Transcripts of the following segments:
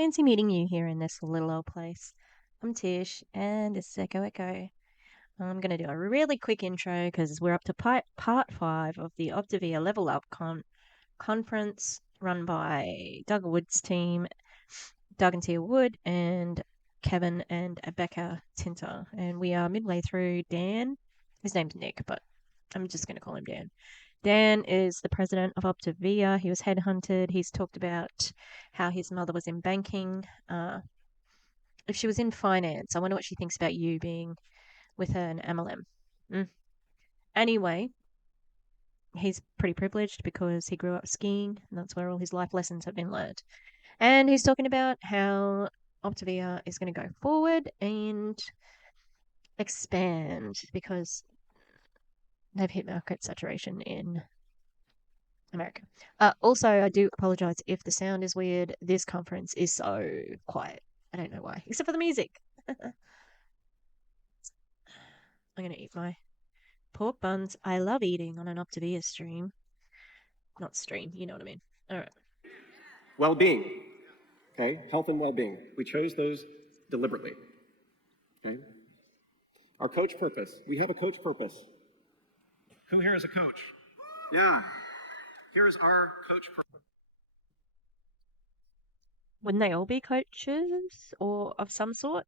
Fancy meeting you here in this little old place. I'm Tish, and this is Echo Echo. I'm going to do a really quick intro because we're up to part 5 of the Optavia Level Up conference run by Doug Wood's team, Doug and Tia Wood, and Kevin and Bekah Tinter. And we are midway through. Dan, his name's Nick, but I'm just going to call him Dan. Dan is the president of Optavia. He was headhunted. He's talked about how his mother was in banking. If she was in finance, I wonder what she thinks about you being with an MLM. Mm. Anyway, he's pretty privileged because he grew up skiing, and that's where all his life lessons have been learned. And he's talking about how Optavia is going to go forward and expand because they've hit market saturation in America. Also, I do apologize if the sound is weird. This conference is so quiet. I don't know why, except for the music. I'm going to eat my pork buns. I love eating on an Optavia stream. Not stream, you know what I mean. All right. Well-being, okay? Health and well-being. We chose those deliberately, okay? Our coach purpose. We have a coach purpose. Who here is a coach? Yeah. Here's our coach purpose. Wouldn't they all be coaches or of some sort?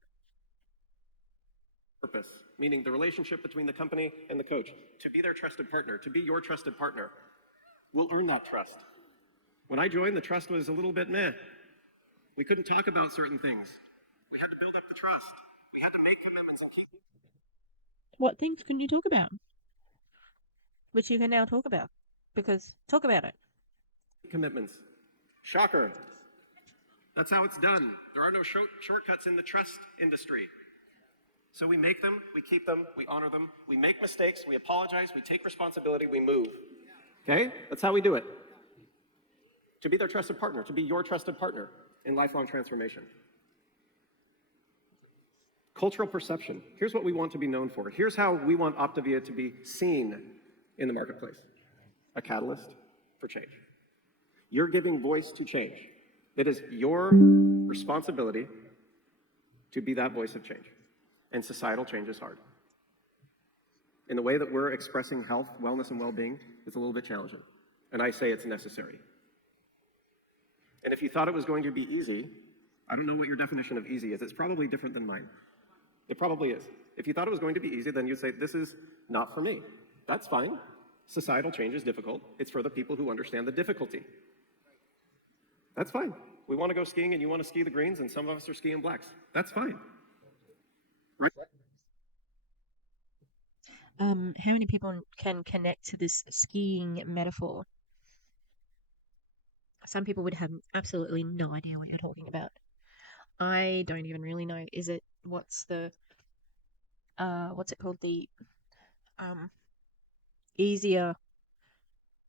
Purpose, meaning the relationship between the company and the coach. To be their trusted partner, to be your trusted partner. We'll earn that trust. When I joined, the trust was a little bit meh. We couldn't talk about certain things. We had to build up the trust. We had to make commitments and keep What things can you talk about? Which you can now talk about. Because talk about it. commitments. Shocker. That's how it's done. There are no shortcuts in the trust industry. So we make them, we keep them, we honor them, we make mistakes, we apologize, we take responsibility, we move. Okay? That's how we do it. To be their trusted partner, to be your trusted partner in lifelong transformation. Cultural perception. Here's what we want to be known for. Here's how we want Optavia to be seen in the marketplace. A catalyst for change. You're giving voice to change. It is your responsibility to be that voice of change. And societal change is hard. In the way that we're expressing health, wellness, and well-being, it's a little bit challenging. And I say it's necessary. And if you thought it was going to be easy, I don't know what your definition of easy is. It's probably different than mine. It probably is. If you thought it was going to be easy, then you'd say, this is not for me. That's fine. Societal change is difficult. It's for the people who understand the difficulty. That's fine. We want to go skiing and you want to ski the greens and some of us are skiing blacks. That's fine. Right? How many people can connect to this skiing metaphor? Some people would have absolutely no idea what you're talking about. I don't even really know. Is it what's it called? The um easier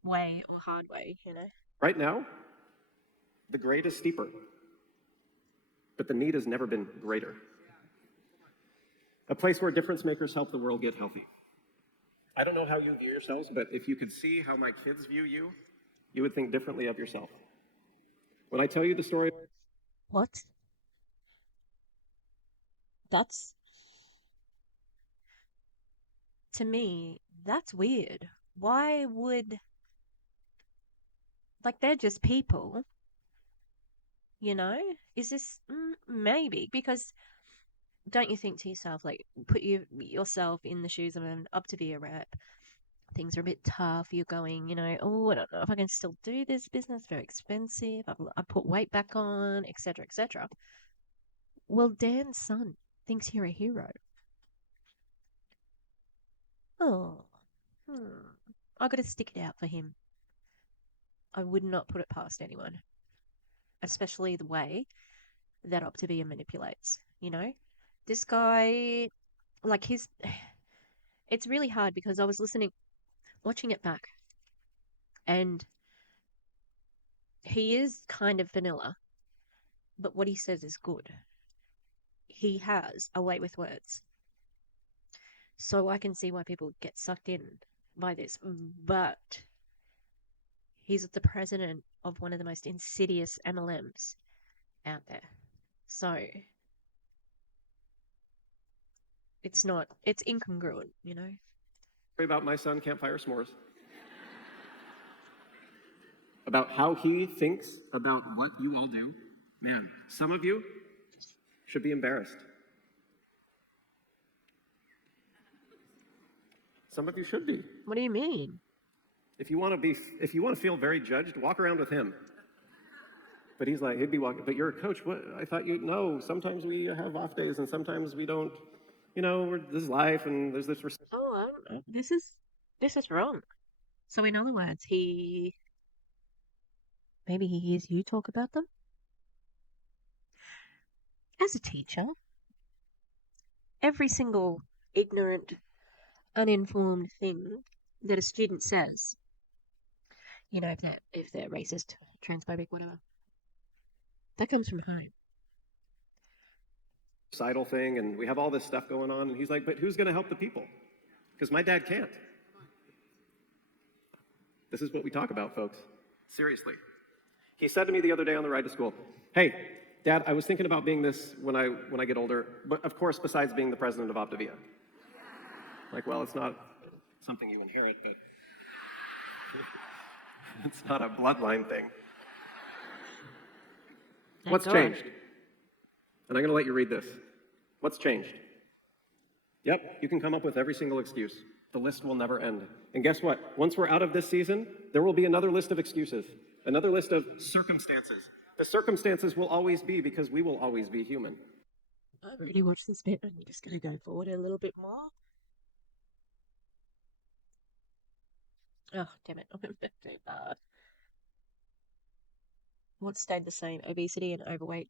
way or hard way, you know? Right now, the grade is steeper, but the need has never been greater. A place where difference makers help the world get healthy. I don't know how you view yourselves, but if you could see how my kids view you, you would think differently of yourself. When I tell you the story, What? That's to me, that's weird. Why would they're just people, you know? Is this maybe because don't you think to yourself like put yourself in the shoes of an Optavia rep? Things are a bit tough. You're going, oh, I don't know if I can still do this business. Very expensive. I put weight back on, etc., etc. Well, Dan's son thinks you're a hero. Oh, I got to stick it out for him. I would not put it past anyone, especially the way that Optavia manipulates. This guy, like his, it's really hard because I was watching it back, and he is kind of vanilla, but what he says is good. He has a way with words. So I can see why people get sucked in by this. But he's the president of one of the most insidious MLMs out there. So it's not, it's incongruent, you know? About my son can't fire s'mores. About how he thinks about what you all do. Man, some of you should be embarrassed. Some of you should be. What do you mean? If you want to feel very judged, walk around with him. But he'd be walking, but you're a coach. What? I thought you'd know. Sometimes we have off days and sometimes we don't. You know, this is life and there's this. Oh, I don't know. This is wrong. So in other words, maybe he hears you talk about them. As a teacher, every single ignorant, uninformed thing that a student says, you know, if they're racist, transphobic, whatever, that comes from home. Societal thing, and we have all this stuff going on, and he's like, but who's going to help the people? Because my dad can't. This is what we talk about, folks. Seriously. He said to me the other day on the ride to school, hey, Dad, I was thinking about being this when I get older, but of course, besides being the president of Optavia. Like, well, it's not something you inherit, but it's not a bloodline thing. What's changed? And I'm going to let you read this. What's changed? Yep, you can come up with every single excuse. The list will never end. And guess what? Once we're out of this season, there will be another list of excuses, another list of circumstances. The circumstances will always be because we will always be human. I've already watched this bit, and you're just going to go forward a little bit more. Oh, damn it. What stayed the same? Obesity and overweight.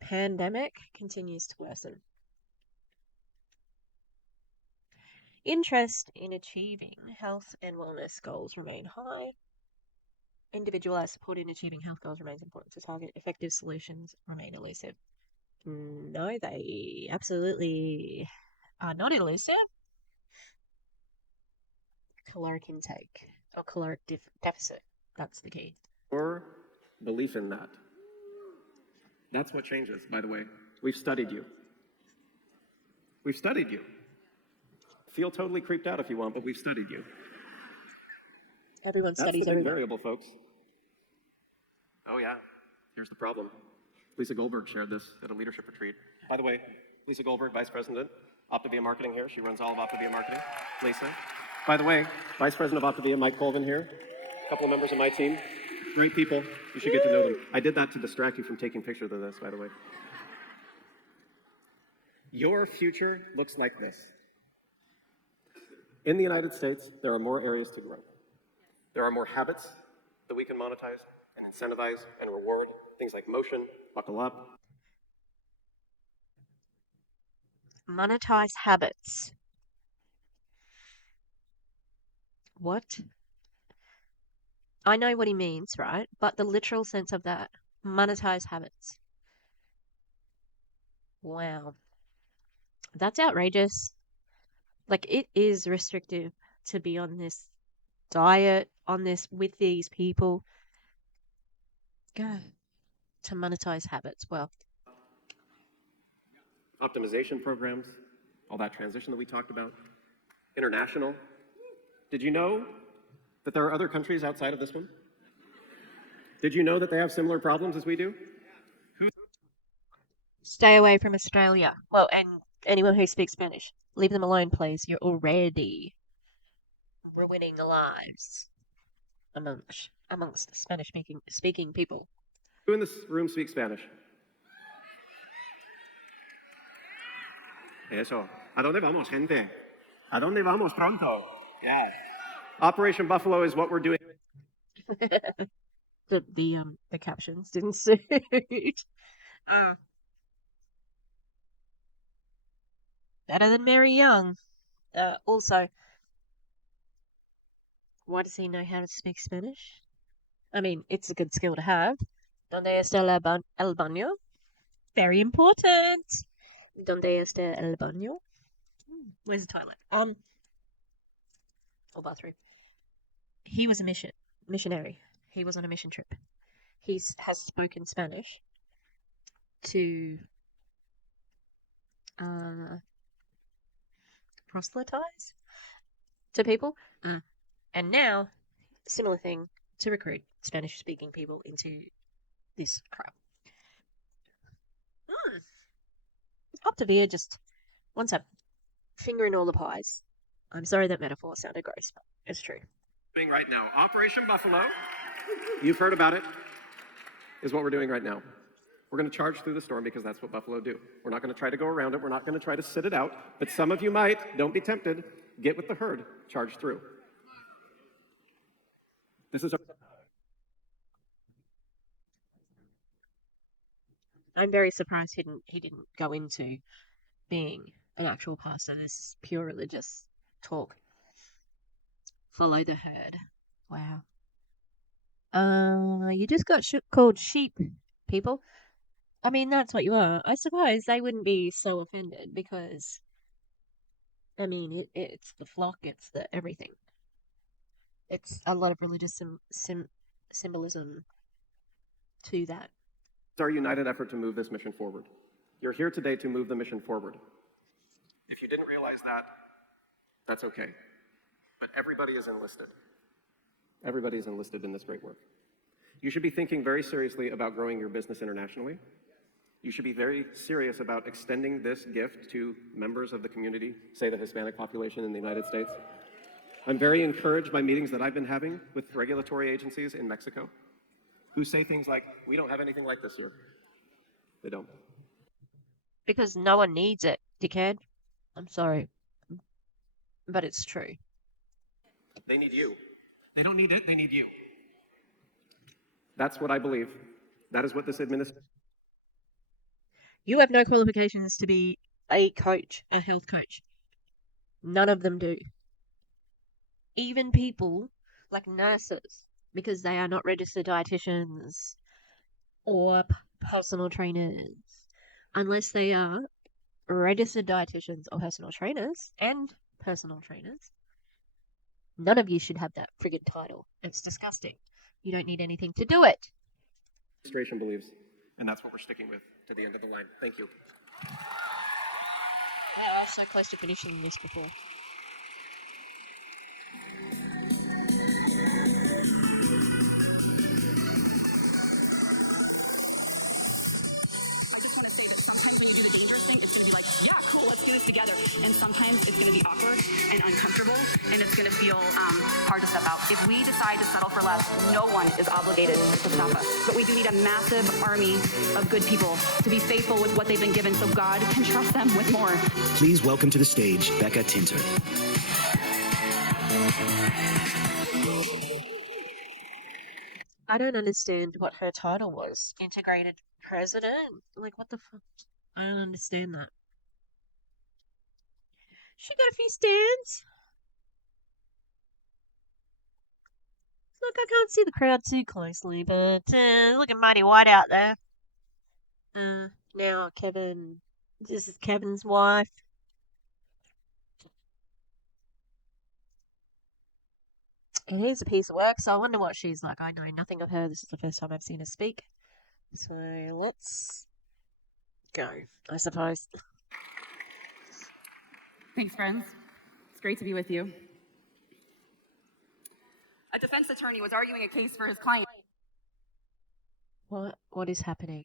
Pandemic continues to worsen. Interest in achieving health and wellness goals remain high. Individualized support in achieving health goals remains important to target. Effective solutions remain elusive. No, they absolutely are not elusive. Caloric intake or caloric deficit. That's the key. Your belief in that. That's what changes, by the way. We've studied you. We've studied you. Feel totally creeped out if you want, but we've studied you. Everyone studies everything. That's the variable, folks. Oh, yeah. Here's the problem. Lisa Goldberg shared this at a leadership retreat. By the way, Lisa Goldberg, Vice President, Optavia Marketing here. She runs all of Optavia Marketing. Lisa. By the way, Vice President of Optavia, Mike Colvin here. A couple of members of my team. Great people. You should get to know them. I did that to distract you from taking pictures of this, by the way. Your future looks like this. In the United States, there are more areas to grow. There are more habits that we can monetize and incentivize and reward. Things like motion, buckle up. Monetize habits. What? I know what he means, right? But the literal sense of that, monetize habits. Wow. That's outrageous. Like, it is restrictive to be on this diet, on this with these people. Go. To monetize habits. Well, Optimization programs, all that transition that we talked about. International. Did you know that there are other countries outside of this one? Did you know that they have similar problems as we do? stay away from Australia. Well, and anyone who speaks Spanish, leave them alone, please. You're already ruining lives amongst the Spanish speaking people. Who in this room speaks Spanish? Eso. ¿A dónde vamos, gente? ¿A dónde vamos pronto? Yeah. Operation Buffalo is what we're doing. The captions didn't suit. Better than Mary Young. Also, why does he know how to speak Spanish? I mean, it's a good skill to have. ¿Dónde está el baño? Very important. ¿Dónde está el baño? Where's the toilet? Or bathroom. He was a missionary. He was on a mission trip. He has spoken Spanish to proselytize to people. And now, similar thing to recruit Spanish speaking people into this crap. Optavia just wants a finger in all the pies. I'm sorry that metaphor sounded gross, but it's true. Doing right now, Operation Buffalo. You've heard about it. Is what we're doing right now. We're going to charge through the storm because that's what Buffalo do. We're not going to try to go around it. We're not going to try to sit it out. But some of you might. Don't be tempted. Get with the herd. Charge through. This is. I'm very surprised he didn't go into being an actual pastor. This is pure religious talk. Follow the herd. Wow. You just got called sheep, people. I mean, that's what you are. I suppose they wouldn't be so offended because, I mean, it's the flock, it's the everything. It's a lot of religious symbolism to that. It's our united effort to move this mission forward. You're here today to move the mission forward. If you didn't realize that, that's okay. But everybody is enlisted. Everybody is enlisted in this great work. You should be thinking very seriously about growing your business internationally. You should be very serious about extending this gift to members of the community, say the Hispanic population in the United States. I'm very encouraged by meetings that I've been having with regulatory agencies in Mexico who say things like, we don't have anything like this here. They don't. Because no one needs it, dickhead. I'm sorry. But it's true. They need you. They don't need it, they need you. That's what I believe. That is what this administration. You have no qualifications to be a coach, a health coach. None of them do. Even people like nurses, because they are not registered dietitians or personal trainers, unless they are registered dietitians or personal trainers, none of you should have that friggin' title. It's disgusting. You don't need anything to do it. Administration believes, and that's what we're sticking with to the end of the line. Thank you. Yeah, I was so close to finishing this before. Sometimes when you do the dangerous thing, it's going to be like, yeah, cool, let's do this together. And sometimes it's going to be awkward and uncomfortable, and it's going to feel hard to step out. If we decide to settle for less, no one is obligated to stop us. But we do need a massive army of good people to be faithful with what they've been given so God can trust them with more. Please welcome to the stage, Bekah Tinter. I don't understand what her title was. Integrated president? Like, what the fuck? I don't understand that. She got a few stands. Look, I can't see the crowd too closely, but looking mighty white out there. Now Kevin, this is Kevin's wife. It is a piece of work, so I wonder what she's like. I know nothing of her. This is the first time I've seen her speak. So let's go, I suppose. Thanks, friends. It's great to be with you. A defense attorney was arguing a case for his client. What is happening?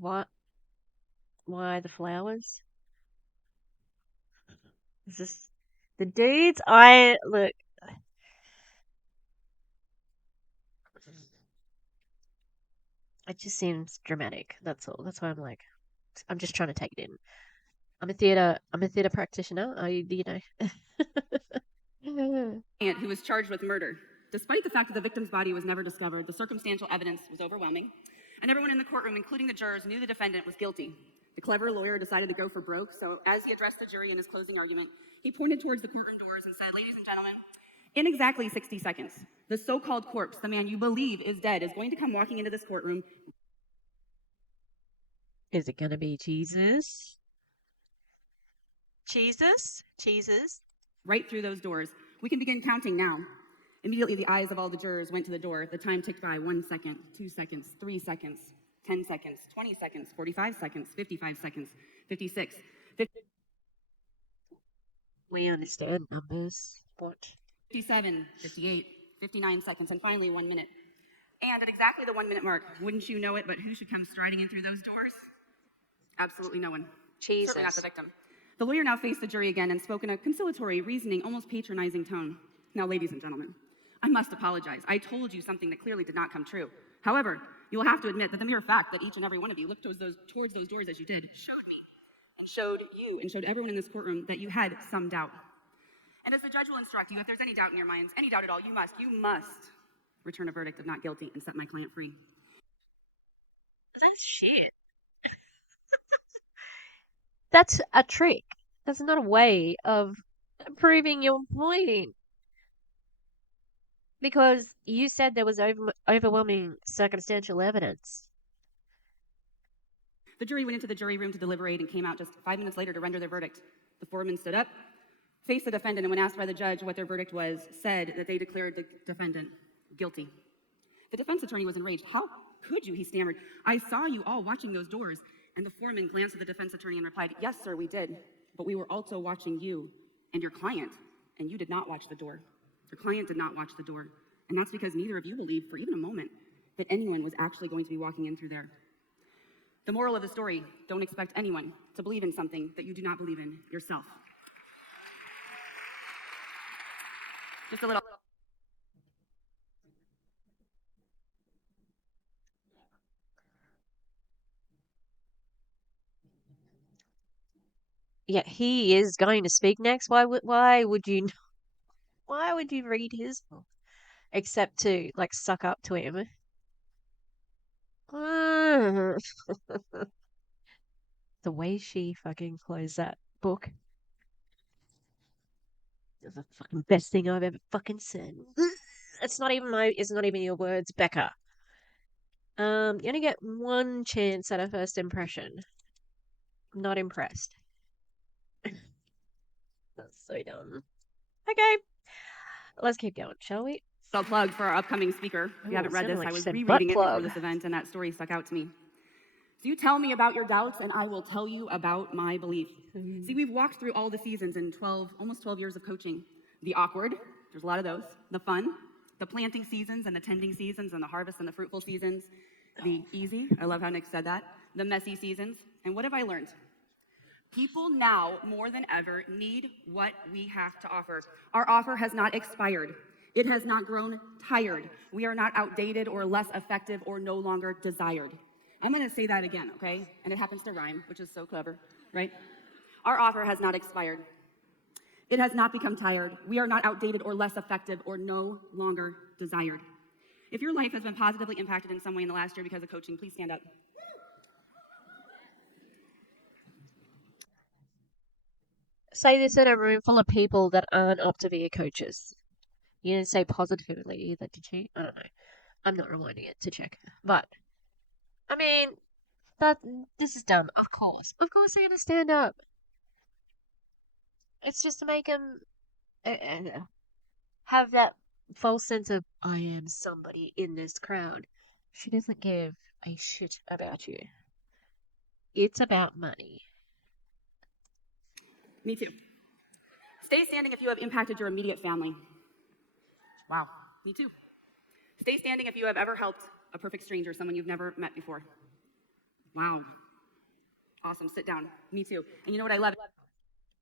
What? Why the flowers? Is this the dudes? Look. It just seems dramatic. That's all. That's why I'm just trying to take it in. I'm a theater practitioner. You know. Who was charged with murder. Despite the fact that the victim's body was never discovered, the circumstantial evidence was overwhelming, and everyone in the courtroom, including the jurors, knew the defendant was guilty. The clever lawyer decided to go for broke, so as he addressed the jury in his closing argument, he pointed towards the courtroom doors and said, "Ladies and gentlemen, in exactly 60 seconds, the so-called corpse, the man you believe is dead, is going to come walking into this courtroom." Is it gonna be Jesus? Jesus? Right through those doors. We can begin counting now. Immediately, the eyes of all the jurors went to the door. The time ticked by 1 second, 2 seconds, 3 seconds, 10 seconds, 20 seconds, 45 seconds, 55 seconds, 56. We understand numbers. What? 57, 58, 59 seconds, and finally 1 minute. And at exactly the 1 minute mark, wouldn't you know it, but who should come striding in through those doors? Absolutely no one. Certainly not the Jesus. victim. The lawyer now faced the jury again and spoke in a conciliatory, reasoning, almost patronizing tone. Now, ladies and gentlemen, I must apologize. I told you something that clearly did not come true. However, you will have to admit that the mere fact that each and every one of you looked towards those doors as you did showed me and showed you and showed everyone in this courtroom that you had some doubt. And as the judge will instruct you, if there's any doubt in your minds, any doubt at all, you must return a verdict of not guilty and set my client free. That's shit. That's a trick. That's not a way of proving your point. Because you said there was overwhelming circumstantial evidence. The jury went into the jury room to deliberate and came out just 5 minutes later to render their verdict. The foreman stood up, faced the defendant, and when asked by the judge what their verdict was, said that they declared the defendant guilty. The defense attorney was enraged. How could you? He stammered. I saw you all watching those doors. And the foreman glanced at the defense attorney and replied, yes, sir, we did. But we were also watching you and your client, and you did not watch the door. Your client did not watch the door. And that's because neither of you believed for even a moment that anyone was actually going to be walking in through there. The moral of the story, don't expect anyone to believe in something that you do not believe in yourself. Just a little. Yeah, he is going to speak next. Why would you why would you read his book except to like suck up to him? Ah. The way she fucking closed that book is the fucking best thing I've ever fucking said. It's not even your words, Becca. You only get one chance at a first impression. I'm not impressed. That's so dumb. Okay, let's keep going, shall we? A plug for our upcoming speaker. If you haven't read sounded this, like I you was said rereading butt it before plug. this event, and that story stuck out to me. So you tell me about your doubts, and I will tell you about my belief. See, we've walked through all the seasons in almost 12 years of coaching. The awkward, there's a lot of those. The fun, the planting seasons and the tending seasons and the harvest and the fruitful seasons. The easy, I love how Nick said that. The messy seasons. And what have I learned? People now, more than ever, need what we have to offer. Our offer has not expired. It has not grown tired. We are not outdated or less effective or no longer desired. I'm going to say that again, okay? And it happens to rhyme, which is so clever, right? Our offer has not expired. It has not become tired. We are not outdated or less effective or no longer desired. If your life has been positively impacted in some way in the last year because of coaching, please stand up. Say this in a room full of people that aren't Optavia coaches. You didn't say positively either, did you? I don't know. I'm not reminding it to check. But, I mean, this is dumb. Of course. Of course they're going to stand up. It's just to make them have that false sense of, I am somebody in this crowd. She doesn't give a shit about you. It's about money. Me too. Stay standing if you have impacted your immediate family. Wow, me too. Stay standing if you have ever helped a perfect stranger, someone you've never met before. Wow. Awesome, sit down. Me too. And you know what I love?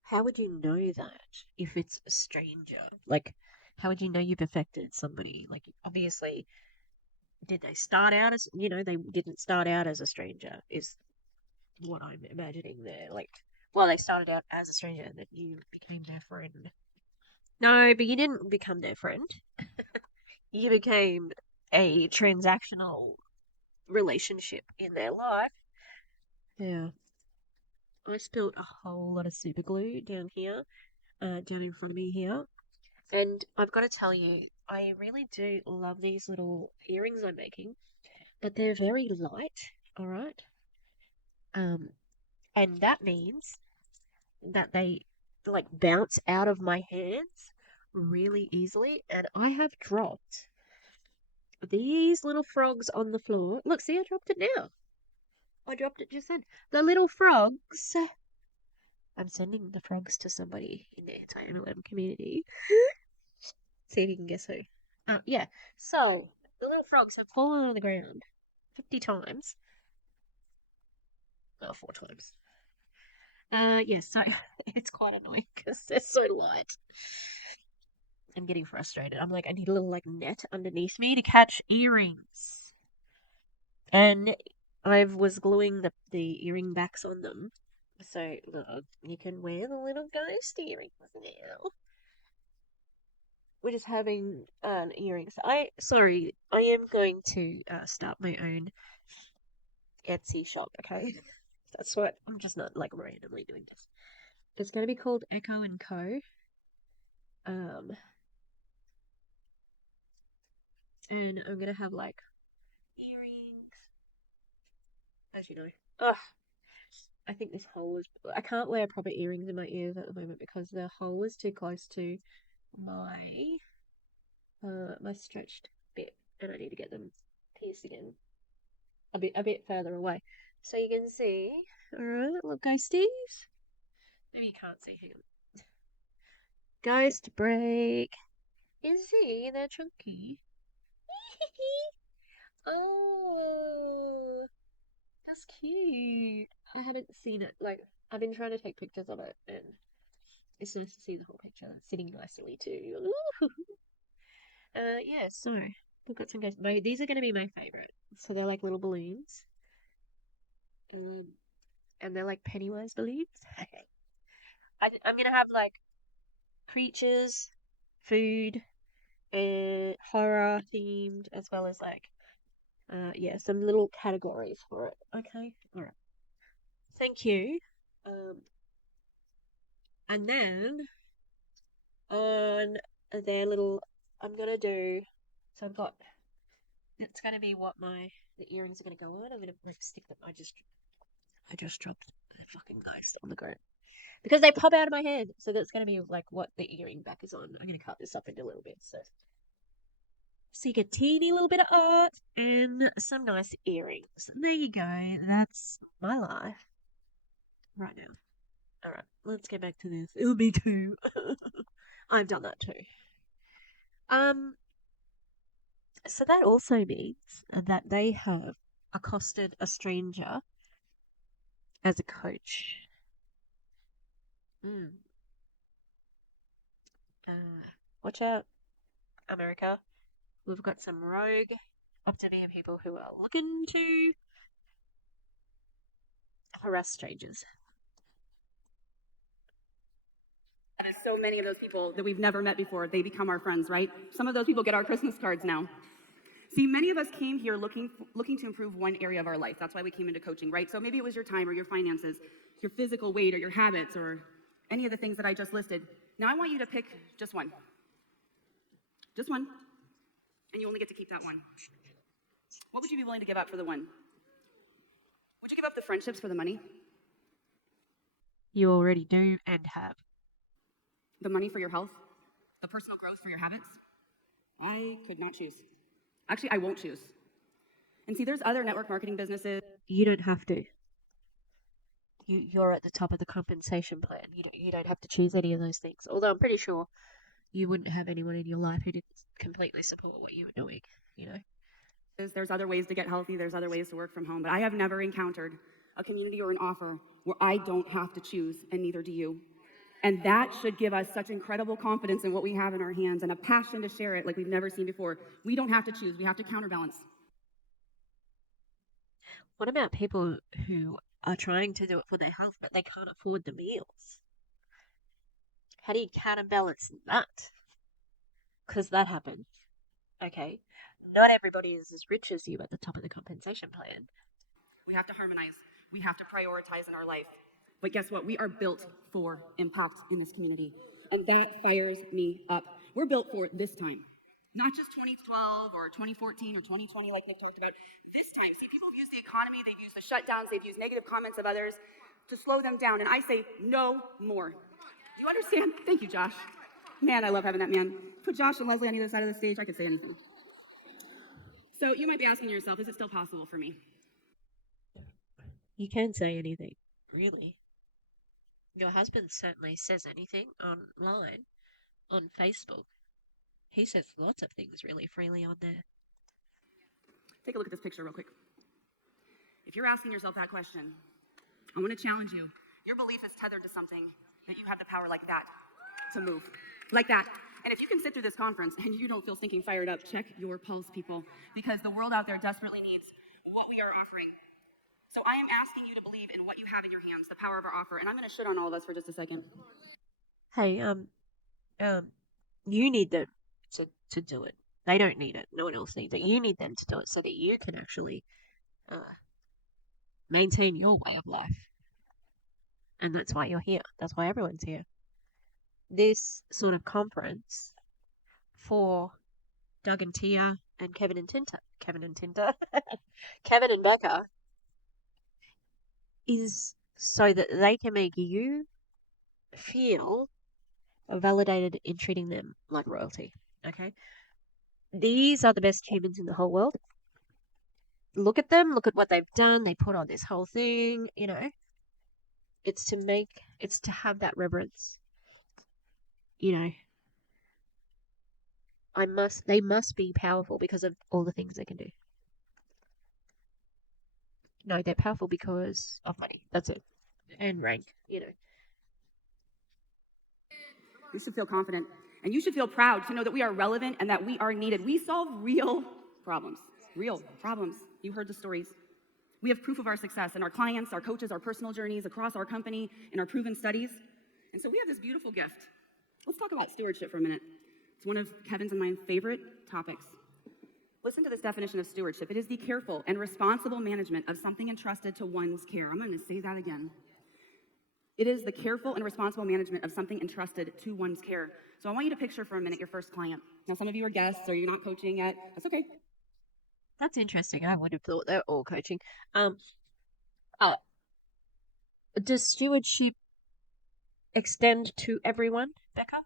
How would you know that if it's a stranger? Like, how would you know you've affected somebody? Like, obviously, did they start out as, they didn't start out as a stranger, is what I'm imagining there. Like, well, they started out as a stranger and then you became their friend. No, but you didn't become their friend. You became a transactional relationship in their life. Yeah. I spilled a whole lot of super glue down here, down in front of me here. And I've got to tell you, I really do love these little earrings I'm making, but they're very light, all right? And that means that they like bounce out of my hands really easily, and I have dropped these little frogs on the floor. Look, see, I dropped it now. I dropped it just then. The little frogs. I'm sending the frogs to somebody in the anti-MLM community. See if you can guess who. Yeah. So, the little frogs have fallen on the ground 50 times. Well, 4 times. Yeah, so it's quite annoying because they're so light. I'm getting frustrated. I'm like, I need a little like net underneath me to catch earrings. And I was gluing the earring backs on them. So look, you can wear the little ghost earrings now. We're just having earrings. I am going to start my own Etsy shop. Okay, that's what I'm just not like randomly doing this. It's going to be called Echo and Co. Um, and I'm gonna have like earrings, as you know. Ugh, I think this hole is. I can't wear proper earrings in my ears at the moment because the hole is too close to my my stretched bit, and I need to get them pierced again a bit further away, so you can see. All right, little ghosties. Maybe you can't see. Hang on. Ghost break. You see, they're chunky. Oh, that's cute. I haven't seen it. Like, I've been trying to take pictures of it, and it's nice to see the whole picture sitting nicely too. Yeah. So we've got some guys. These are going to be my favorite. So they're like little balloons, um, and they're like Pennywise balloons. I'm gonna have like creatures, food, horror themed, as well as like yeah, some little categories for it. Okay, all right. Thank you. Um, and then on their little, I'm gonna do. So I've got. It's gonna be what the earrings are gonna go on. I'm gonna like stick them. I just dropped the fucking ghost on the ground because they pop out of my head. So that's gonna be like what the earring back is on. I'm gonna cut this up into little bits. So you get a teeny little bit of art and some nice earrings. And there you go. That's my life right now. All right, let's get back to this. It'll be too. I've done that too. Um, so that also means that they have accosted a stranger as a coach. Mm. Watch out, America. We've got some rogue Optavia people who are looking to harass strangers. There's so many of those people that we've never met before. They become our friends, right? Some of those people get our Christmas cards now. See, many of us came here looking to improve one area of our life. That's why we came into coaching, right? So maybe it was your time or your finances, your physical weight or your habits or any of the things that I just listed. Now I want you to pick just one. Just one. And you only get to keep that one. What would you be willing to give up for the one? Would you give up the friendships for the money? You already do and have. The money for your health? The personal growth for your habits? I could not choose. Actually, I won't choose. And see, there's other network marketing businesses. You don't have to. You're at the top of the compensation plan. You don't have to choose any of those things. Although I'm pretty sure you wouldn't have anyone in your life who didn't completely support what you were doing, you know? There's other ways to get healthy, there's other ways to work from home, but I have never encountered a community or an offer where I don't have to choose, and neither do you. And that should give us such incredible confidence in what we have in our hands and a passion to share it like we've never seen before. We don't have to choose, we have to counterbalance. What about people who are trying to do it for their health but they can't afford the meals? How do you counterbalance that? Because that happens. Okay. Not everybody is as rich as you at the top of the compensation plan. We have to harmonize, we have to prioritize in our life. But guess what? We are built for impact in this community. And that fires me up. We're built for this time. Not just 2012 or 2014 or 2020 like Nick talked about. This time. See, people have used the economy, they've used the shutdowns, they've used negative comments of others to slow them down. And I say, no more. Do you understand? Thank you, Josh. Man, I love having that man. Put Josh and Leslie on either side of the stage, I could say anything. So you might be asking yourself, is it still possible for me? You can say anything, really. Your husband certainly says anything online, on Facebook. He says lots of things really freely on there. Take a look at this picture real quick. If you're asking yourself that question, I want to challenge you. Your belief is tethered to something that you have the power like that to move. Like that. And if you can sit through this conference and you don't feel stinking fired up, check your pulse, people, because the world out there desperately needs what we are offering. So I am asking you to believe in what you have in your hands, the power of our offer. And I'm going to shit on all of us for just a second. Hey, you need them to do it. They don't need it. No one else needs it. You need them to do it so that you can actually maintain your way of life. And that's why you're here. That's why everyone's here. This sort of conference for Doug and Tia and Kevin and Tinter, Kevin and Bekah, is so that they can make you feel validated in treating them like royalty. Okay? These are the best humans in the whole world. Look at them, look at what they've done. They put on this whole thing, you know. It's to have that reverence. You know, they must be powerful because of all the things they can do. No, they're powerful because of money. That's it. And rank, you know. You should feel confident. And you should feel proud to know that we are relevant and that we are needed. We solve real problems. Real problems. You heard the stories. We have proof of our success in our clients, our coaches, our personal journeys, across our company, in our proven studies. And so we have this beautiful gift. Let's talk about stewardship for a minute. It's one of Kevin's and my favorite topics. Listen to this definition of stewardship. It is the careful and responsible management of something entrusted to one's care. I'm going to say that again. It is the careful and responsible management of something entrusted to one's care. So I want you to picture for a minute your first client. Now, some of you are guests or you're not coaching yet. That's okay. That's interesting. I would have thought they're all coaching. Does stewardship extend to everyone, Bekah?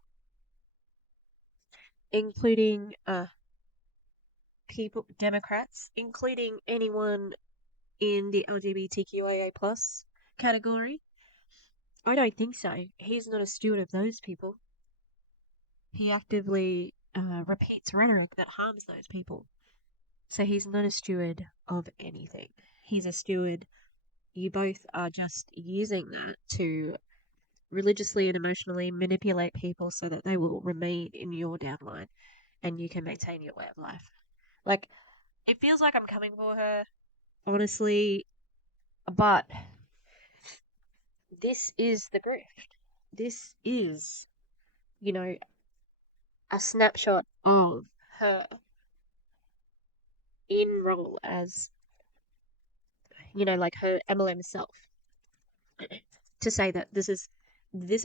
Including people, Democrats, including anyone in the LGBTQIA plus category? I don't think so. He's not a steward of those people. He actively repeats rhetoric that harms those people. So he's not a steward of anything. He's a steward. You both are just using that to religiously and emotionally manipulate people so that they will remain in your downline and you can maintain your way of life. Like, it feels like I'm coming for her, honestly, but this is the grift. This is, you know, a snapshot of her in role as, you know, like her MLM self. To say that this is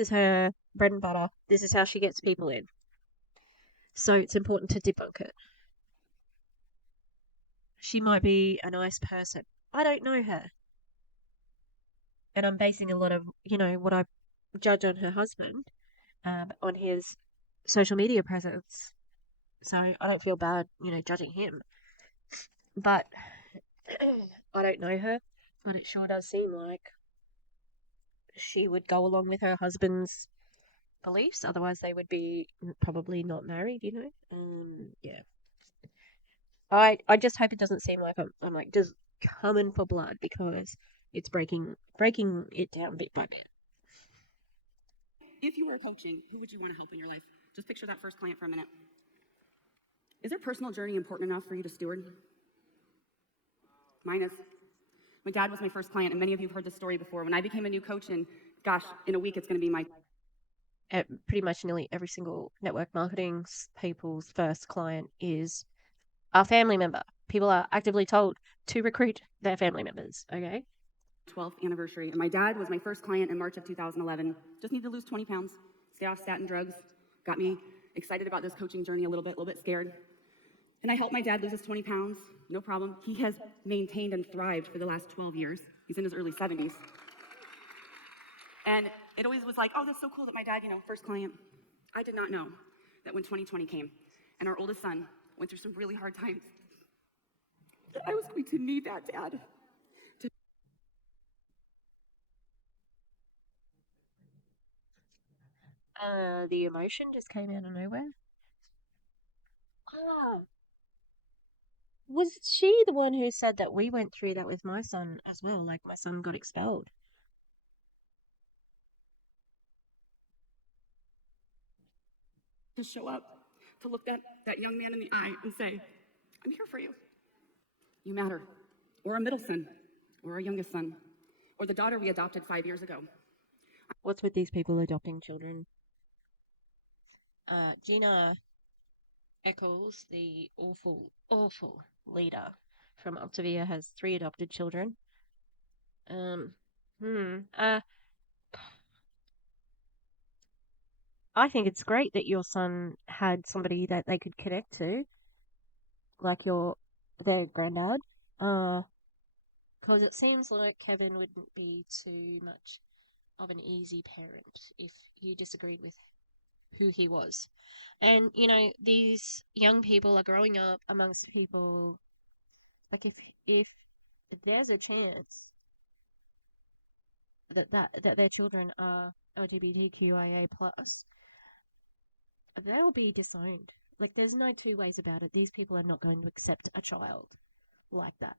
her bread and butter, this is how she gets people in. So it's important to debunk it. She might be a nice person. I don't know her. And I'm basing a lot of, you know, what I judge on her husband, on his social media presence. So I don't feel bad, you know, judging him. But I don't know her, but it sure does seem like she would go along with her husband's beliefs. Otherwise, they would be probably not married, you know. Yeah. I just hope it doesn't seem like I'm like just coming for blood because it's breaking it down bit by bit. If you were coaching, who would you want to help in your life? Just picture that first client for a minute. Is their personal journey important enough for you to steward? Mine is. My dad was my first client, and many of you have heard this story before. When I became a new coach, and gosh, in a week it's going to be my... Pretty much nearly every single network marketing people's first client is a family member. People are actively told to recruit their family members, okay? 12th anniversary, and my dad was my first client in March of 2011. Just needed to lose 20 pounds, stay off statin drugs. Got me excited about this coaching journey a little bit scared. And I helped my dad lose his 20 pounds, no problem. He has maintained and thrived for the last 12 years. He's in his early 70s. And it always was like, oh, that's so cool that my dad, you know, first client. I did not know that when 2020 came and our oldest son went through some really hard times, that I was going to need that dad. The emotion just came out of nowhere. Oh, was she the one who said that we went through that with my son as well? Like my son got expelled. To show up, to look that young man in the eye and say, I'm here for you. You matter. Or a middle son, or a youngest son, or the daughter we adopted 5 years ago. What's with these people adopting children? Gina Eccles, the awful, awful leader from Optavia, has 3 adopted children. Um, hmm. I think it's great that your son had somebody that they could connect to, like their granddad. Because it seems like Kevin wouldn't be too much of an easy parent if you disagreed with who he was. And these young people are growing up amongst people like if there's a chance that their children are LGBTQIA plus, they'll be disowned. Like there's no two ways about it. These people are not going to accept a child like that.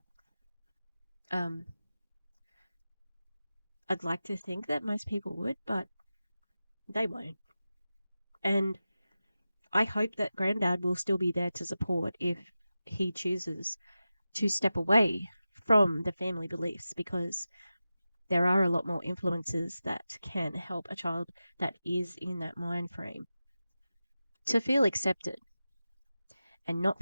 Um, I'd like to think that most people would, but they won't. And I hope that Granddad will still be there to support if he chooses to step away from the family beliefs, because there are a lot more influences that can help a child that is in that mind frame to feel accepted and not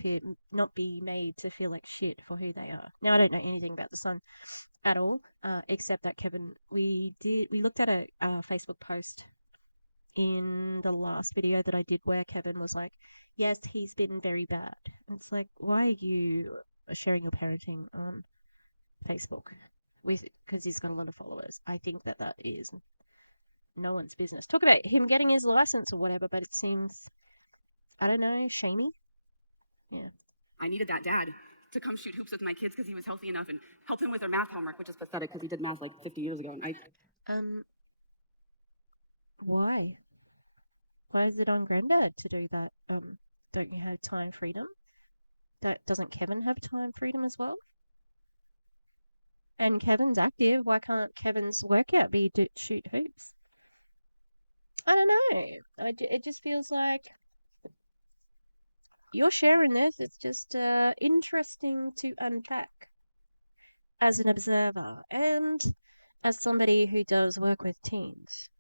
be made to feel like shit for who they are. Now I don't know anything about the son at all, except that Kevin. We looked at a Facebook post in the last video that I did where Kevin was like, "Yes, he's been very bad." And it's like, why are you sharing your parenting on Facebook? Because he's got a lot of followers. I think that is no one's business. Talk about him getting his license or whatever, but it seems, I don't know, shamey. Yeah. I needed that dad to come shoot hoops with my kids because he was healthy enough and help him with their math homework, which is pathetic because he did math like 50 years ago. And Why? Why is it on Granddad to do that? Don't you have time freedom? Doesn't Kevin have time freedom as well? And Kevin's active. Why can't Kevin's workout be to shoot hoops? I don't know. It just feels like you're sharing this. It's just interesting to unpack as an observer and as somebody who does work with teens.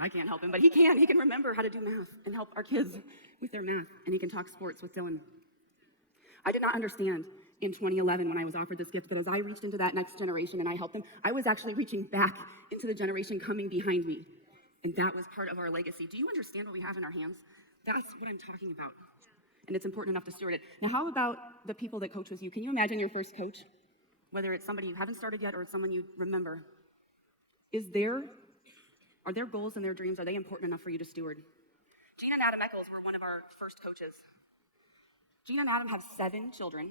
I can't help him, but he can. He can remember how to do math and help our kids with their math, and he can talk sports with Dylan. I did not understand in 2011 when I was offered this gift, but as I reached into that next generation and I helped them, I was actually reaching back into the generation coming behind me. And that was part of our legacy. Do you understand what we have in our hands? That's what I'm talking about. And it's important enough to steward it. Now, how about the people that coach with you? Can you imagine your first coach? Whether it's somebody you haven't started yet or it's someone you remember. Are their goals and their dreams, are they important enough for you to steward? Gina and Adam Eccles were one of our first coaches. Gina and Adam have 7 children.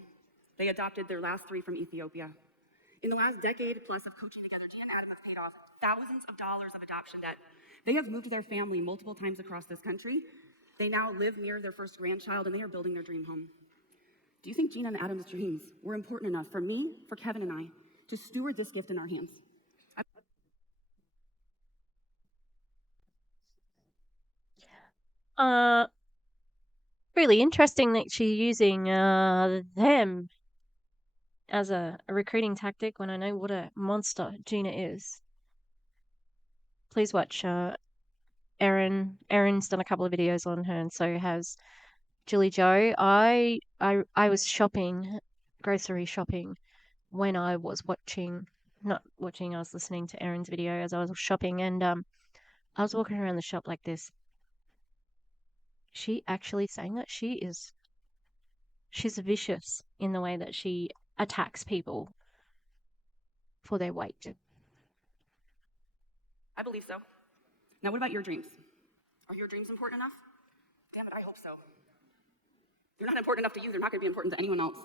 They adopted their last 3 from Ethiopia. In the last decade plus of coaching together, Gina and Adam have paid off thousands of dollars of adoption debt. They have moved their family multiple times across this country. They now live near their first grandchild, and they are building their dream home. Do you think Gina and Adam's dreams were important enough for me, for Kevin and I, to steward this gift in our hands? Uh, Really interesting that she's using them as a recruiting tactic when I know what a monster Gina is. Please watch Erin. Erin's done a couple of videos on her, and so has Julie Joe. I was shopping, grocery shopping, when I was watching, not watching, I was listening to Erin's video as I was shopping, and I was walking around the shop like this. She actually saying that she's vicious in the way that she attacks people for their weight. I believe so. Now, what about your dreams? Are your dreams important enough? Damn it, I hope so. They're not important enough to you. They're not going to be important to anyone else.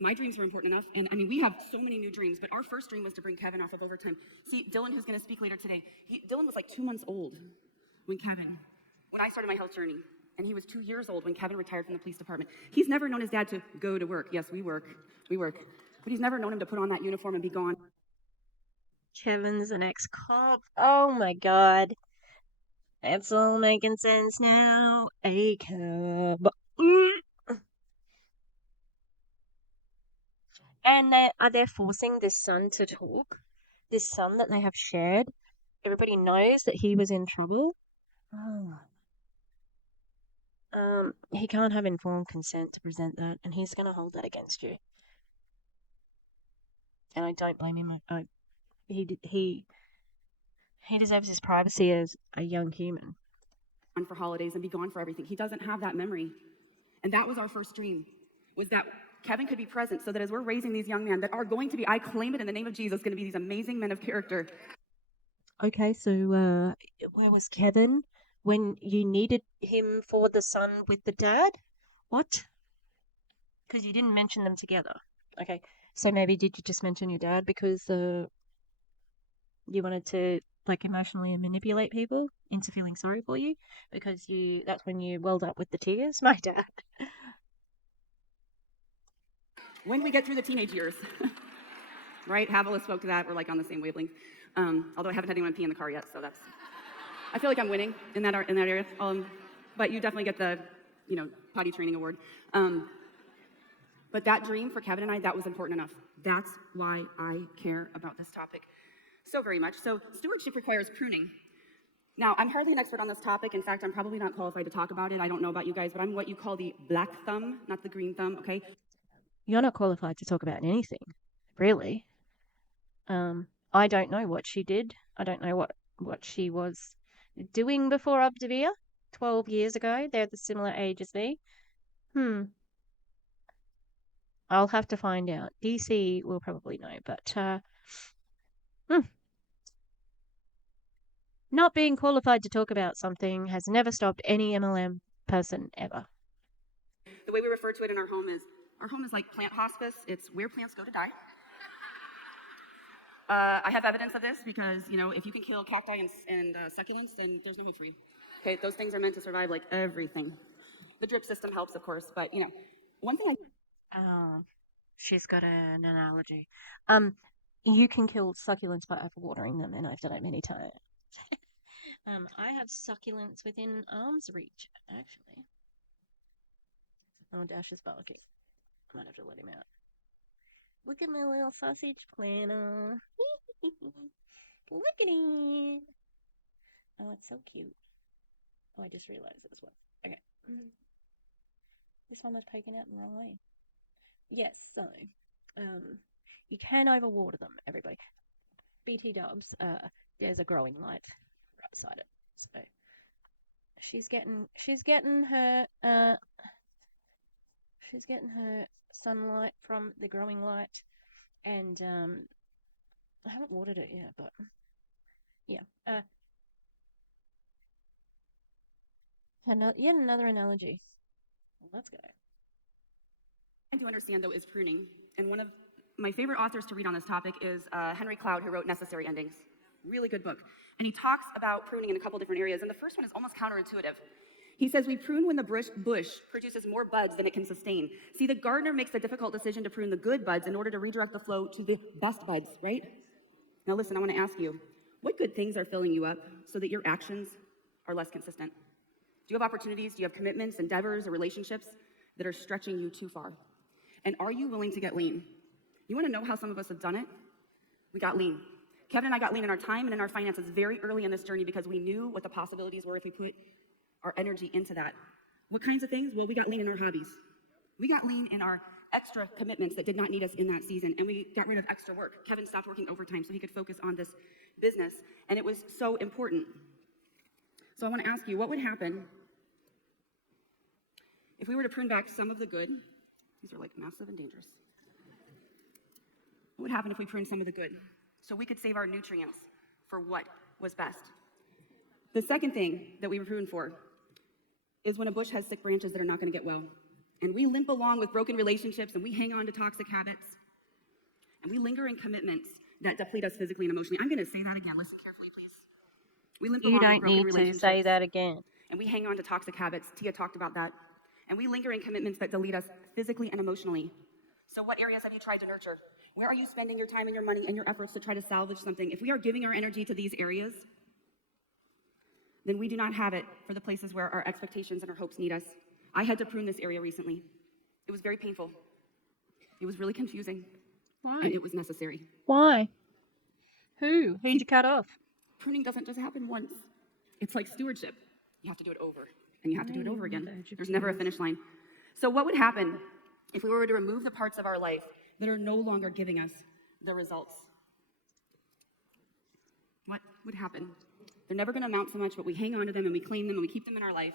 My dreams were important enough, and I mean, we have so many new dreams, but our first dream was to bring Kevin off of overtime. See, Dylan, who's going to speak later today, Dylan was like 2 months old when I started my health journey, and he was 2 years old when Kevin retired from the police department. He's never known his dad to go to work. Yes, we work, but he's never known him to put on that uniform and be gone. Kevin's an ex-cop. Oh my god. It's all making sense now. A cub. And they're forcing this son to talk. This son that they have shared. Everybody knows that he was in trouble. Oh. He can't have informed consent to present that, and he's going to hold that against you. And I don't blame him. He deserves his privacy as a young human. For holidays and be gone for everything. He doesn't have that memory. And that was our first dream, was that Kevin could be present so that as we're raising these young men that are going to be, I claim it in the name of Jesus, going to be these amazing men of character. Okay, so where was Kevin when you needed him for the son with the dad? What? Because you didn't mention them together. Okay, so maybe did you just mention your dad because you wanted to like emotionally manipulate people into feeling sorry for you because that's when you welled up with the tears? My dad. When we get through the teenage years, right? Havilah spoke to that. We're like on the same wavelength. Although I haven't had anyone pee in the car yet, so I feel like I'm winning in that area. But you definitely get the, potty training award. But that dream for Kevin and I, that was important enough. That's why I care about this topic so very much. So stewardship requires pruning. Now, I'm hardly an expert on this topic. In fact, I'm probably not qualified to talk about it. I don't know about you guys, but I'm what you call the black thumb, not the green thumb, okay? You're not qualified to talk about anything, really. I don't know what she did. I don't know what she was doing before Optavia 12 years ago. They're the similar age as me. I'll have to find out. DeeCee will probably know, but not being qualified to talk about something has never stopped any MLM person ever. The way we refer to it in our home is like plant hospice. It's where plants go to die. I have evidence of this because, if you can kill cacti and succulents, then there's no hope for you. Okay, those things are meant to survive like everything. The drip system helps, of course, but, one thing Oh, she's got an analogy. You can kill succulents by overwatering them, and I've done it many times. I have succulents within arm's reach, actually. Oh, Dash is barking. I might have to let him out. Look at my little sausage planner. Look at it. Oh, it's so cute. Oh, I just realized this one. Okay. This one was poking out the wrong way. Yes, so, you can overwater them, everybody. BT dubs, there's a growing light right beside it. So, she's getting her sunlight from the growing light, and I haven't watered it yet, but yeah. Yet another analogy. Let's go. I do understand, though, is pruning. And one of my favorite authors to read on this topic is Henry Cloud, who wrote Necessary Endings. Really good book. And he talks about pruning in a couple different areas. And the first one is almost counterintuitive. He says, we prune when the bush produces more buds than it can sustain. See, the gardener makes the difficult decision to prune the good buds in order to redirect the flow to the best buds, right? Now listen, I want to ask you, what good things are filling you up so that your actions are less consistent? Do you have opportunities? Do you have commitments, endeavors, or relationships that are stretching you too far? And are you willing to get lean? You want to know how some of us have done it? We got lean. Kevin and I got lean in our time and in our finances very early in this journey because we knew what the possibilities were if we put our energy into that. What kinds of things? Well, we got lean in our hobbies. We got lean in our extra commitments that did not need us in that season, and we got rid of extra work. Kevin stopped working overtime so he could focus on this business, and it was so important. So I want to ask you, what would happen if we were to prune back some of the good? These are like massive and dangerous. What would happen if we pruned some of the good so we could save our nutrients for what was best? The second thing that we were proven for is when a bush has sick branches that are not going to get well. And we limp along with broken relationships, and we hang on to toxic habits, and we linger in commitments that deplete us physically and emotionally. I'm going to say that again. Listen carefully, please. We limp You along with don't broken need to relationships, say that again. and we hang on to toxic habits. Tia talked about that. And we linger in commitments that delete us physically and emotionally. So what areas have you tried to nurture? Where are you spending your time and your money and your efforts to try to salvage something? If we are giving our energy to these areas, then we do not have it for the places where our expectations and our hopes need us. I had to prune this area recently. It was very painful. It was really confusing. Why? And it was necessary. Why? Who'd you cut off? Pruning doesn't just happen once. It's like stewardship. You have to do it over, and you have to do it over again. There's never a finish line. So what would happen if we were to remove the parts of our life that are no longer giving us the results? What would happen? They're never going to amount so much, but we hang on to them and we claim them and we keep them in our life,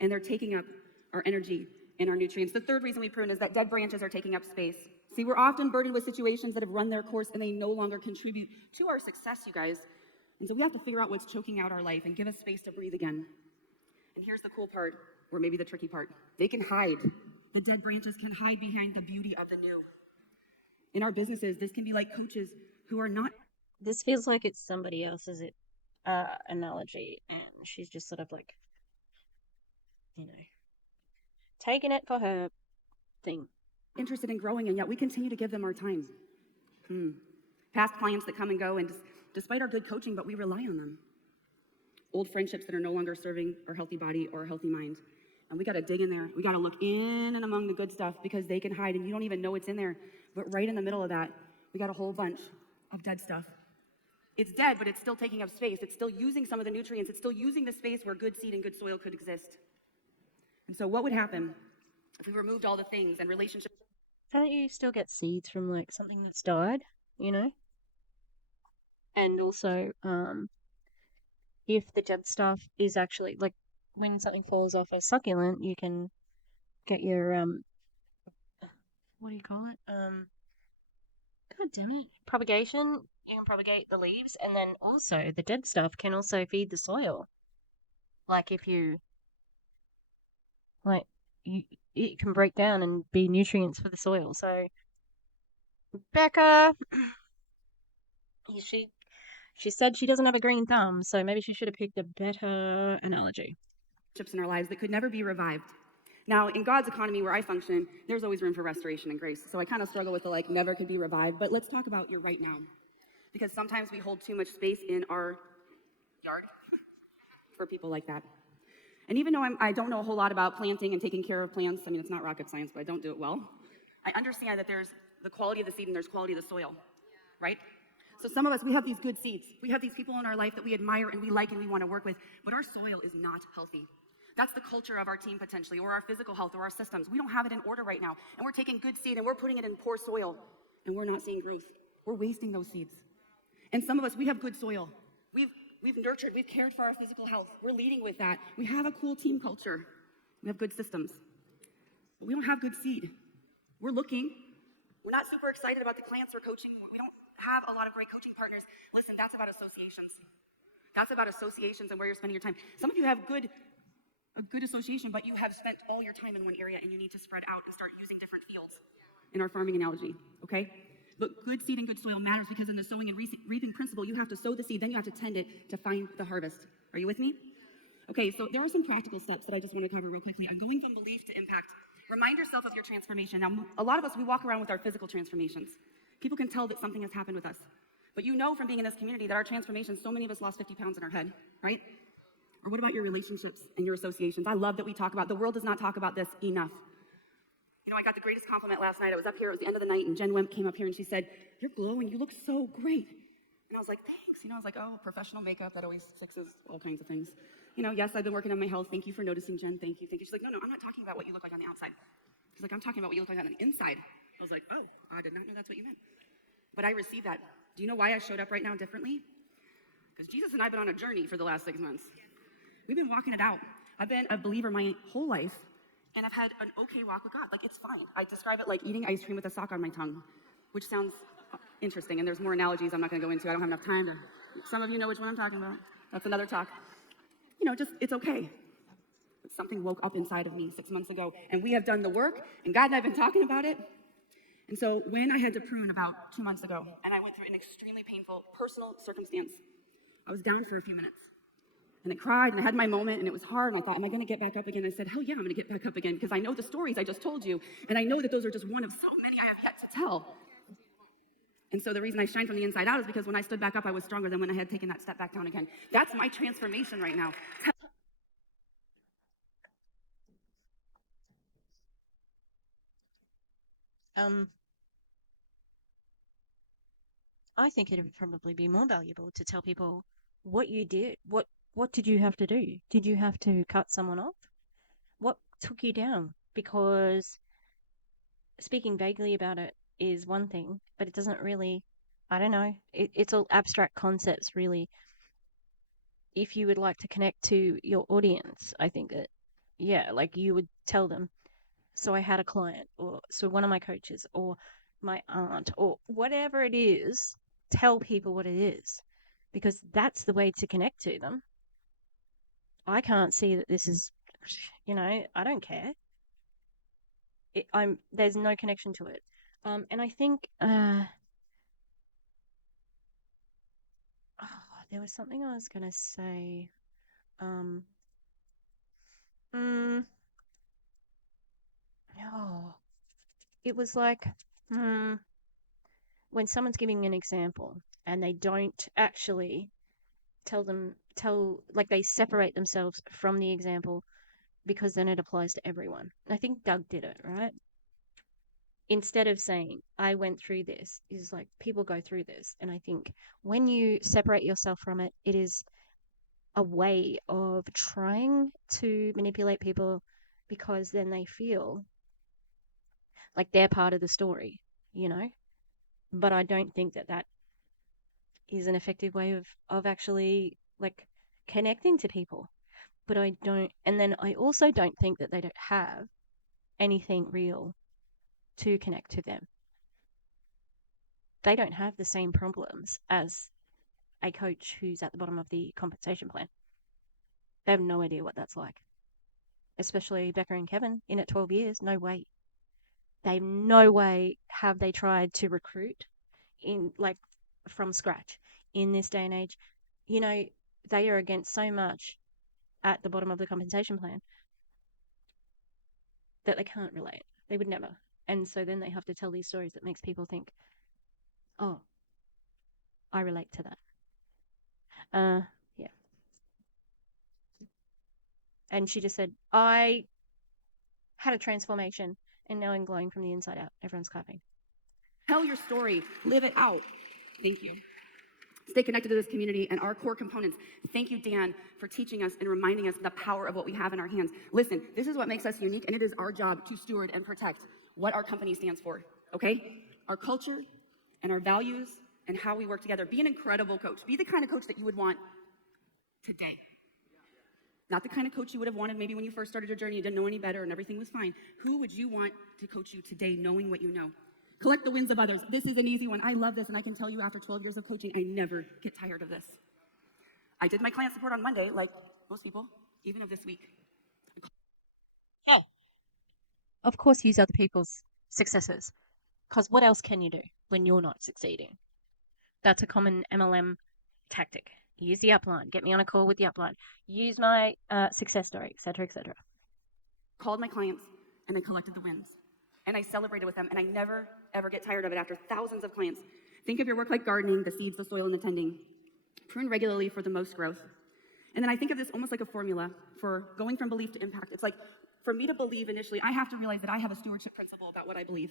and they're taking up our energy and our nutrients. The third reason we prune is that dead branches are taking up space. See, we're often burdened with situations that have run their course and they no longer contribute to our success, you guys. And so we have to figure out what's choking out our life and give us space to breathe again. And here's the cool part, or maybe the tricky part. They can hide. The dead branches can hide behind the beauty of the new. In our businesses, this can be like coaches who are not. This feels like it's somebody else's analogy, and she's just sort of like, taking it for her thing. Interested in growing, and yet we continue to give them our time. Past clients that come and go, and despite our good coaching, but we rely on them. Old friendships that are no longer serving our healthy body or our healthy mind. And we got to dig in there. We got to look in and among the good stuff because they can hide and you don't even know it's in there. But right in the middle of that, we got a whole bunch of dead stuff. It's dead, but it's still taking up space. It's still using some of the nutrients. It's still using the space where good seed and good soil could exist. And so what would happen if we removed all the things and relationships? Can't you still get seeds from like something that's died, And also, if the dead stuff is actually like when something falls off a succulent, you can get your what do you call it? God damn it, propagation. You can propagate the leaves, and then also the dead stuff can also feed the soil. Like if you it can break down and be nutrients for the soil. So, Bekah, she said she doesn't have a green thumb, so maybe she should have picked a better analogy. In our lives that could never be revived. Now, in God's economy where I function, there's always room for restoration and grace. So I kind of struggle with the never could be revived. But let's talk about your right now. Because sometimes we hold too much space in our yard for people like that. And even though I don't know a whole lot about planting and taking care of plants, I mean, it's not rocket science, but I don't do it well. I understand that there's the quality of the seed and there's quality of the soil, right? So some of us, we have these good seeds. We have these people in our life that we admire and we like and we want to work with, but our soil is not healthy. That's the culture of our team potentially, or our physical health, or our systems. We don't have it in order right now. And we're taking good seed and we're putting it in poor soil, and we're not seeing growth. We're wasting those seeds. And some of us, we have good soil. We've nurtured, we've cared for our physical health. We're leading with that. We have a cool team culture. We have good systems. But we don't have good seed. We're looking. We're not super excited about the clients we're coaching. We don't have a lot of great coaching partners. Listen, that's about associations. That's about associations and where you're spending your time. Some of you have a good association, but you have spent all your time in one area and you need to spread out and start using different fields in our farming analogy, okay? But good seed and good soil matters because in the sowing and reaping principle, you have to sow the seed, then you have to tend it to find the harvest. Are you with me? Okay, so there are some practical steps that I just want to cover real quickly. I'm going from belief to impact. Remind yourself of your transformation. Now, a lot of us, we walk around with our physical transformations. People can tell that something has happened with us. But you know from being in this community that our transformations, so many of us lost 50 pounds in our head, right? Or what about your relationships and your associations? I love that we talk about, the world does not talk about this enough. I got the greatest compliment last night. I was up here, it was the end of the night, and Jen Wemp came up here and she said, "You're glowing, you look so great." And I was like, "Thanks." I was like, oh, professional makeup, that always fixes all kinds of things. Yes, I've been working on my health. Thank you for noticing, Jen. Thank you. She's like, no, I'm not talking about what you look like on the outside. She's like, I'm talking about what you look like on the inside. I was like, oh, I did not know that's what you meant. But I received that. Do you know why I showed up right now differently? Because Jesus and I have been on a journey for the last 6 months. We've been walking it out. I've been a believer my whole life, and I've had an okay walk with God. It's fine. I describe it like eating ice cream with a sock on my tongue, which sounds interesting, and there's more analogies I'm not going to go into. I don't have enough time to. Some of you know which one I'm talking about. That's another talk. just, it's okay. But something woke up inside of me 6 months ago, and we have done the work, and God and I have been talking about it. And so when I had to prune about 2 months ago, and I went through an extremely painful personal circumstance, I was down for a few minutes. And I cried, and I had my moment, and it was hard, and I thought, am I going to get back up again? I said, hell yeah, I'm going to get back up again, because I know the stories I just told you, and I know that those are just one of so many I have yet to tell. And so the reason I shine from the inside out is because when I stood back up, I was stronger than when I had taken that step back down again. That's my transformation right now. Um, I think it'd probably be more valuable to tell people what you did. What did you have to do? Did you have to cut someone off? What took you down? Because speaking vaguely about it is one thing, but it doesn't really, I don't know, it's all abstract concepts, really. If you would like to connect to your audience, I think that, yeah, like you would tell them, so I had a client, or so one of my coaches, or my aunt, or whatever it is, tell people what it is, because that's the way to connect to them. I can't see that this is, I don't care. There's no connection to it. And I think, there was something I was gonna say. Um, mm, oh, it was like, hmm, when someone's giving an example and they don't actually like they separate themselves from the example because then it applies to everyone. I think Doug did it, right? Instead of saying, I went through this, is like people go through this. And I think when you separate yourself from it, it is a way of trying to manipulate people because then they feel like they're part of the story, you know? But I don't think that that is an effective way of actually like connecting to people. But I don't, and then I also don't think that they don't have anything real to connect to them. They don't have the same problems as a coach who's at the bottom of the compensation plan. They have no idea what that's like, especially Bekah and Kevin in at 12 years. No way. They no way have they tried to recruit in like from scratch in this day and age. You know, they are against so much at the bottom of the compensation plan that they can't relate. They would never. And so then they have to tell these stories that makes people think, oh, I relate to that. Yeah. And she just said, I had a transformation and now I'm glowing from the inside out. Everyone's clapping. Tell your story, live it out. Thank you. Stay connected to this community and our core components. Thank you, Dan, for teaching us and reminding us the power of what we have in our hands. Listen, this is what makes us unique, and it is our job to steward and protect what our company stands for, okay? Our culture and our values and how we work together. Be an incredible coach. Be the kind of coach that you would want today. Not the kind of coach you would have wanted maybe when you first started your journey, you didn't know any better and everything was fine. Who would you want to coach you today, knowing what you know? Collect the wins of others. This is an easy one. I love this, and I can tell you after 12 years of coaching, I never get tired of this. I did my client support on Monday, like most people, even of this week. Oh, of course, use other people's successes. Because what else can you do when you're not succeeding? That's a common MLM tactic. Use the upline. Get me on a call with the upline. Use my success story, etc., etc. Called my clients, and I collected the wins. And I celebrated with them, and I never, ever get tired of it after thousands of clients. Think of your work like gardening, the seeds, the soil, and the tending. Prune regularly for the most growth. And then I think of this almost like a formula for going from belief to impact. It's like, for me to believe initially, I have to realize that I have a stewardship principle about what I believe.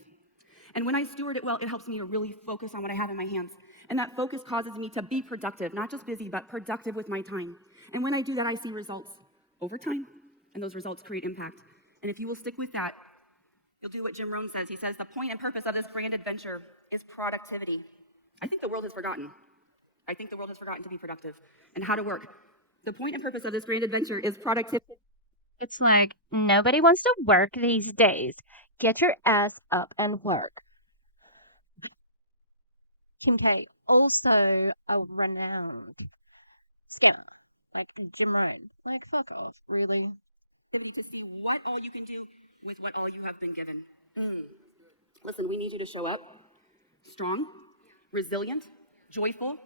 And when I steward it well, it helps me to really focus on what I have in my hands. And that focus causes me to be productive, not just busy, but productive with my time. And when I do that, I see results over time, and those results create impact. And if you will stick with that, you'll do what Jim Rohn says. He says, the point and purpose of this grand adventure is productivity. I think the world has forgotten. I think the world has forgotten to be productive and how to work. The point and purpose of this grand adventure is productivity. It's like nobody wants to work these days. Get your ass up and work. Kim K, also a renowned scammer. Like, Jermaine, like, fuck off, really. To see what all you can do with what all you have been given. Listen, we need you to show up strong, resilient, joyful,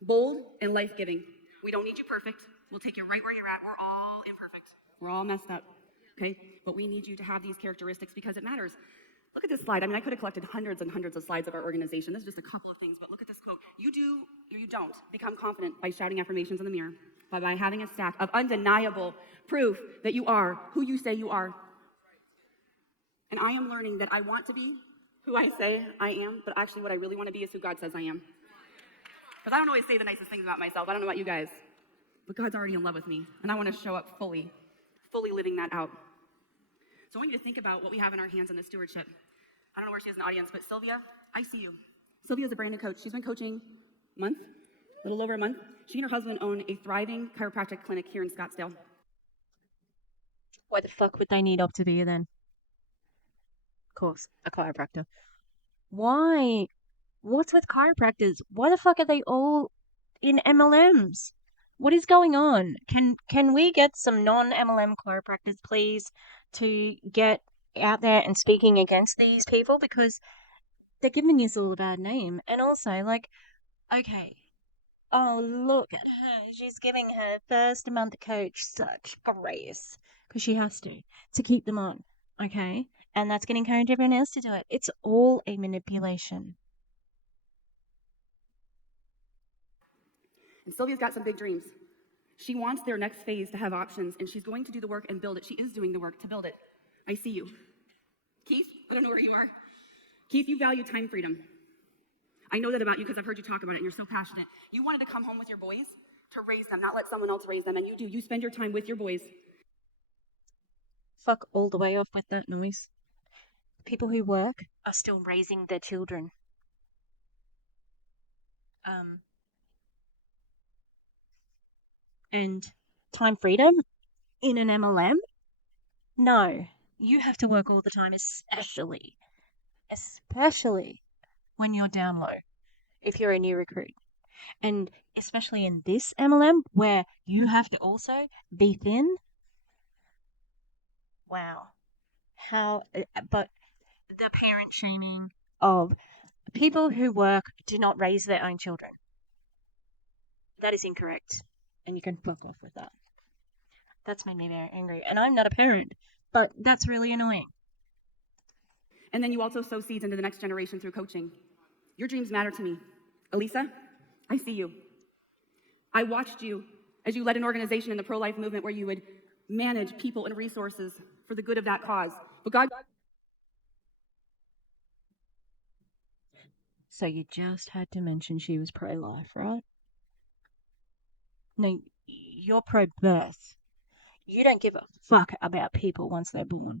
bold, and life giving. We don't need you perfect. We'll take you right where you're at. We're all imperfect. We're all messed up. Okay? But we need you to have these characteristics because it matters. Look at this slide. I mean, I could have collected hundreds and hundreds of slides of our organization. This is just a couple of things, but look at this quote. You do or you don't become confident by shouting affirmations in the mirror, by having a stack of undeniable proof that you are who you say you are. And I am learning that I want to be who I say I am, but actually what I really want to be is who God says I am. Because I don't always say the nicest things about myself. I don't know about you guys, but God's already in love with me, and I want to show up fully living that out. So I want you to think about what we have in our hands in this stewardship. I don't know where she is in the audience, but Sylvia, I see you. Sylvia's a brand new coach. She's been coaching a month, a little over a month. She and her husband own a thriving chiropractic clinic here in Scottsdale. Why the fuck would they need Optavia then? Of course, a chiropractor. Why? What's with chiropractors? Why the fuck are they all in MLMs? What is going on? Can we get some non-MLM chiropractors, please, to get out there and speaking against these people because they're giving us all a bad name. And also, like, okay, oh look at her, she's giving her first month coach such grace because she has to keep them on, okay? And that's going to encourage everyone else to do it. It's all a manipulation. And Sylvia's got some big dreams. She wants their next phase to have options, and she's going to do the work and build it. She is doing the work to build it. I see you. Keith, I don't know where you are. Keith, you value time freedom. I know that about you because I've heard you talk about it, and you're so passionate. You wanted to come home with your boys to raise them, not let someone else raise them, and you do. You spend your time with your boys. Fuck all the way off with that noise. People who work are still raising their children. And time freedom in an MLM? No. You have to work all the time, especially when you're down low, if you're a new recruit. And especially in this MLM where you have to also be thin. Wow. But the parent shaming of people who work do not raise their own children. That is incorrect. And you can fuck off with that. That's made me very angry. And I'm not a parent, but that's really annoying. And then you also sow seeds into the next generation through coaching. Your dreams matter to me. Elisa, I see you. I watched you as you led an organization in the pro-life movement where you would manage people and resources for the good of that cause. But God... So you just had to mention she was pro-life, right? No, you're pro-birth. You don't give a fuck about people once they're born.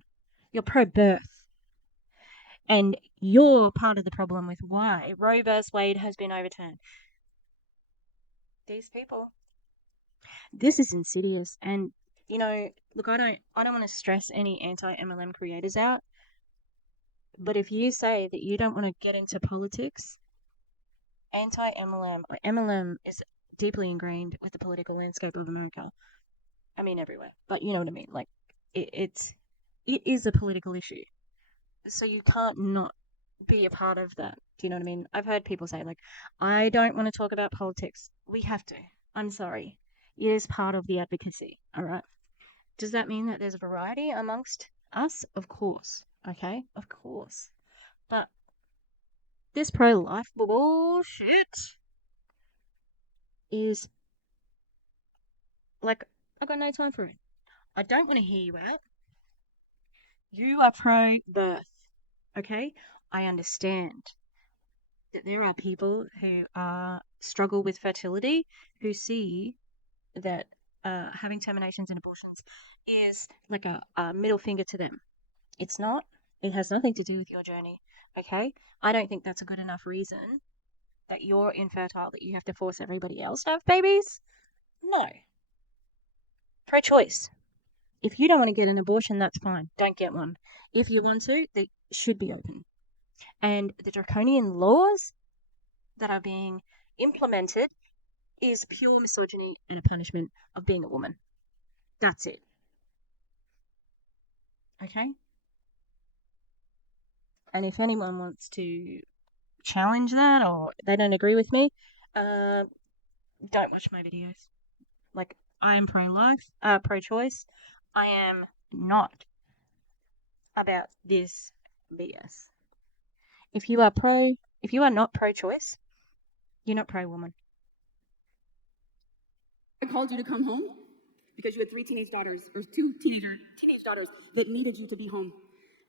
You're pro-birth. And you're part of the problem with why Roe v. Wade has been overturned. These people. This is insidious. And, you know, look, I don't want to stress any anti-MLM creators out. But if you say that you don't want to get into politics, anti-MLM or MLM is deeply ingrained with the political landscape of America. I mean, everywhere. But you know what I mean. Like, it is a political issue. So you can't not be a part of that. Do you know what I mean? I've heard people say, like, I don't want to talk about politics. We have to. I'm sorry. It is part of the advocacy, all right? Does that mean that there's a variety amongst us? Of course. Okay? Of course. But this pro-life bullshit is, like, I've got no time for it. I don't want to hear you out. You are pro-birth, okay? I understand that there are people who struggle with fertility who see that having terminations and abortions is like a middle finger to them. It's not. It has nothing to do with your journey, okay? I don't think that's a good enough reason that you're infertile, that you have to force everybody else to have babies. No. Pro-choice. If you don't want to get an abortion, that's fine. Don't get one. If you want to, they should be open. And the draconian laws that are being implemented is pure misogyny and a punishment of being a woman. That's it. Okay? And if anyone wants to challenge that or they don't agree with me, don't watch my videos. Like, I am pro-life, pro-choice. I am not about this BS. If you are not pro-choice, you're not pro-woman. I called you to come home because you had three teenage daughters, or two teenage daughters that needed you to be home.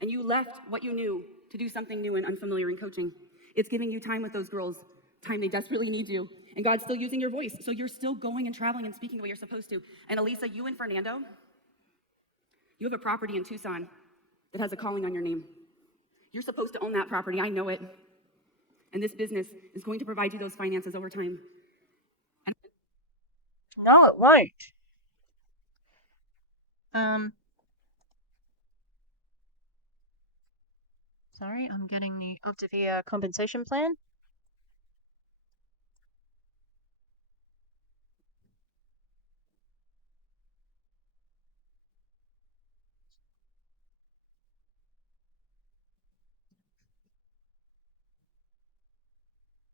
And you left what you knew to do something new and unfamiliar in coaching. It's giving you time with those girls, time they desperately need you. And God's still using your voice, so you're still going and traveling and speaking the way you're supposed to. And Elisa, you and Fernando, you have a property in Tucson that has a calling on your name. You're supposed to own that property, I know it. And this business is going to provide you those finances over time. No, it won't. Sorry, I'm getting the Optavia compensation plan.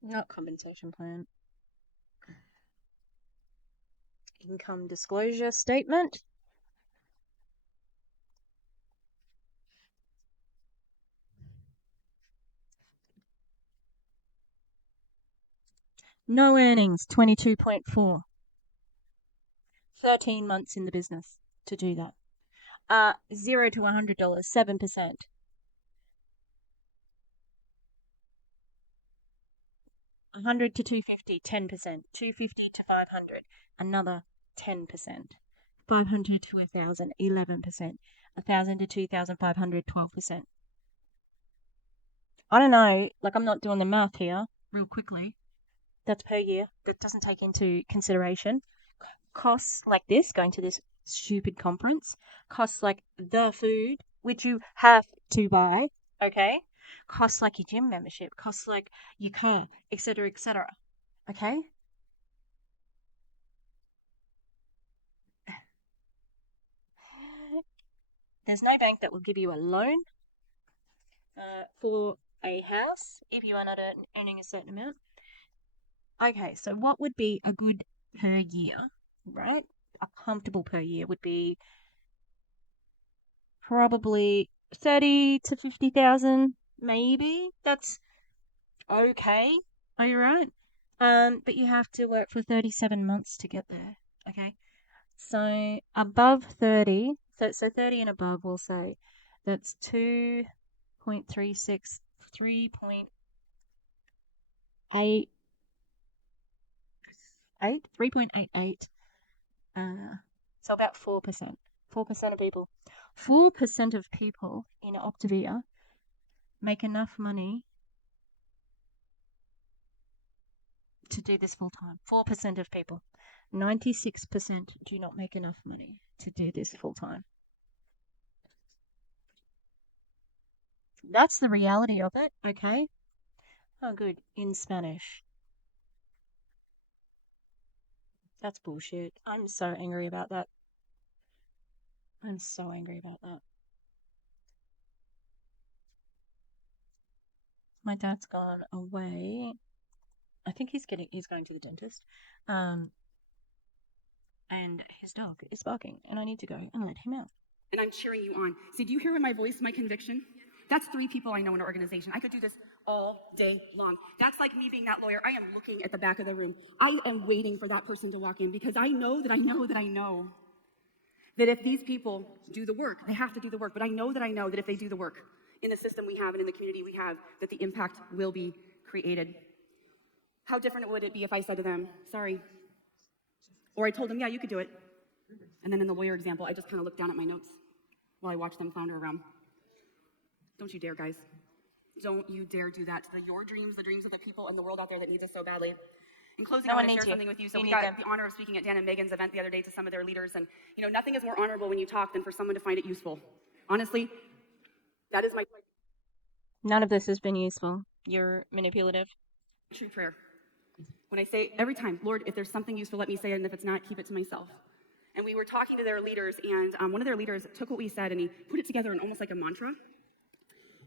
Not compensation plan. Income disclosure statement. No earnings, 22.4. 13 months in the business to do that. $0 to $100, 7%. 100 to 250, 10%. 250 to 500, another 10%. 500 to 1,000, 11%. 1,000 to 2,500, 12%. I don't know, like I'm not doing the math here real quickly. That's per year. That doesn't take into consideration costs like this, going to this stupid conference, costs like the food, which you have to buy, okay? Costs like your gym membership, costs like your car, etc., etc., okay? There's no bank that will give you a loan for a house if you are not earning a certain amount. Okay, so what would be a good per year, right? A comfortable per year would be probably 30 to 50,000, maybe. That's okay. Are you right? But you have to work for 37 months to get there. Okay. So above 30, so 30 and above, we'll say that's 2.36, 3.88, 3.88. So about 4%. 4% of people. 4% of people in Optavia make enough money to do this full time. 4% of people. 96% do not make enough money to do this full time. That's the reality of it, okay? Oh, good. In Spanish. That's bullshit. I'm so angry about that. I'm so angry about that. My dad's gone away. I think he's going to the dentist. And his dog is barking, and I need to go and let him out. And I'm cheering you on. See, do you hear in my voice my conviction? That's 3 people I know in an organization. I could do this all day long. That's like me being that lawyer. I am looking at the back of the room. I am waiting for that person to walk in because I know that I know that I know that if these people do the work, they have to do the work, but I know that if they do the work in the system we have and in the community we have, that the impact will be created. How different would it be if I said to them, sorry, or I told them, yeah, you could do it. And then in the lawyer example, I just kind of looked down at my notes while I watched them flounder around. Don't you dare, guys. Don't you dare do that to your dreams, the dreams of the people in the world out there that needs us so badly. In closing, I want to share something with you. So we got the honor of speaking at Dan and Megan's event the other day to some of their leaders. And, nothing is more honorable when you talk than for someone to find it useful. Honestly, that is my None of this has been useful. You're manipulative. true prayer. When I say every time, Lord, if there's something useful, let me say it, and if it's not, keep it to myself. And we were talking to their leaders, and one of their leaders took what we said and he put it together in almost like a mantra.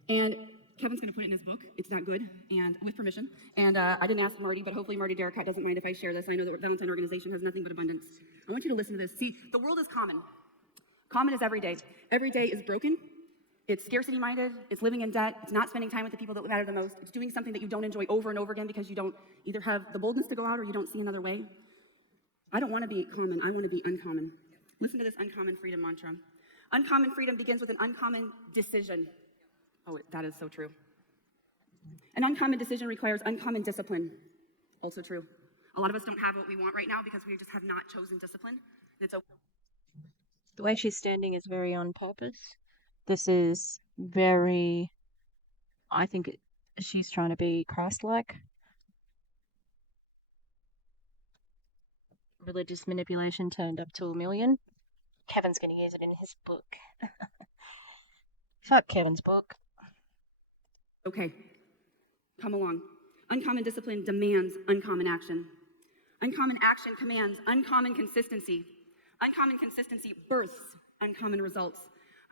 And Kevin's going to put it in his book. It's not good, and with permission. And I didn't ask Marty, but hopefully Marty Derricott doesn't mind if I share this. I know that Valentine Organization has nothing but abundance. I want you to listen to this. See, the world is common. Common is every day. Every day is broken. It's scarcity-minded. It's living in debt. It's not spending time with the people that matter the most. It's doing something that you don't enjoy over and over again because you don't either have the boldness to go out or you don't see another way. I don't want to be common. I want to be uncommon. Listen to this uncommon freedom mantra. Uncommon freedom begins with an uncommon decision. Oh, that is so true. An uncommon decision requires uncommon discipline. Also true. A lot of us don't have what we want right now because we just have not chosen discipline. And it's okay. The way she's standing is very on purpose. This is very, I think she's trying to be Christ-like. Religious manipulation turned up to 1 million. Kevin's going to use it in his book. Fuck Kevin's book. Okay, come along. Uncommon discipline demands uncommon action. Uncommon action commands uncommon consistency. Uncommon consistency births uncommon results.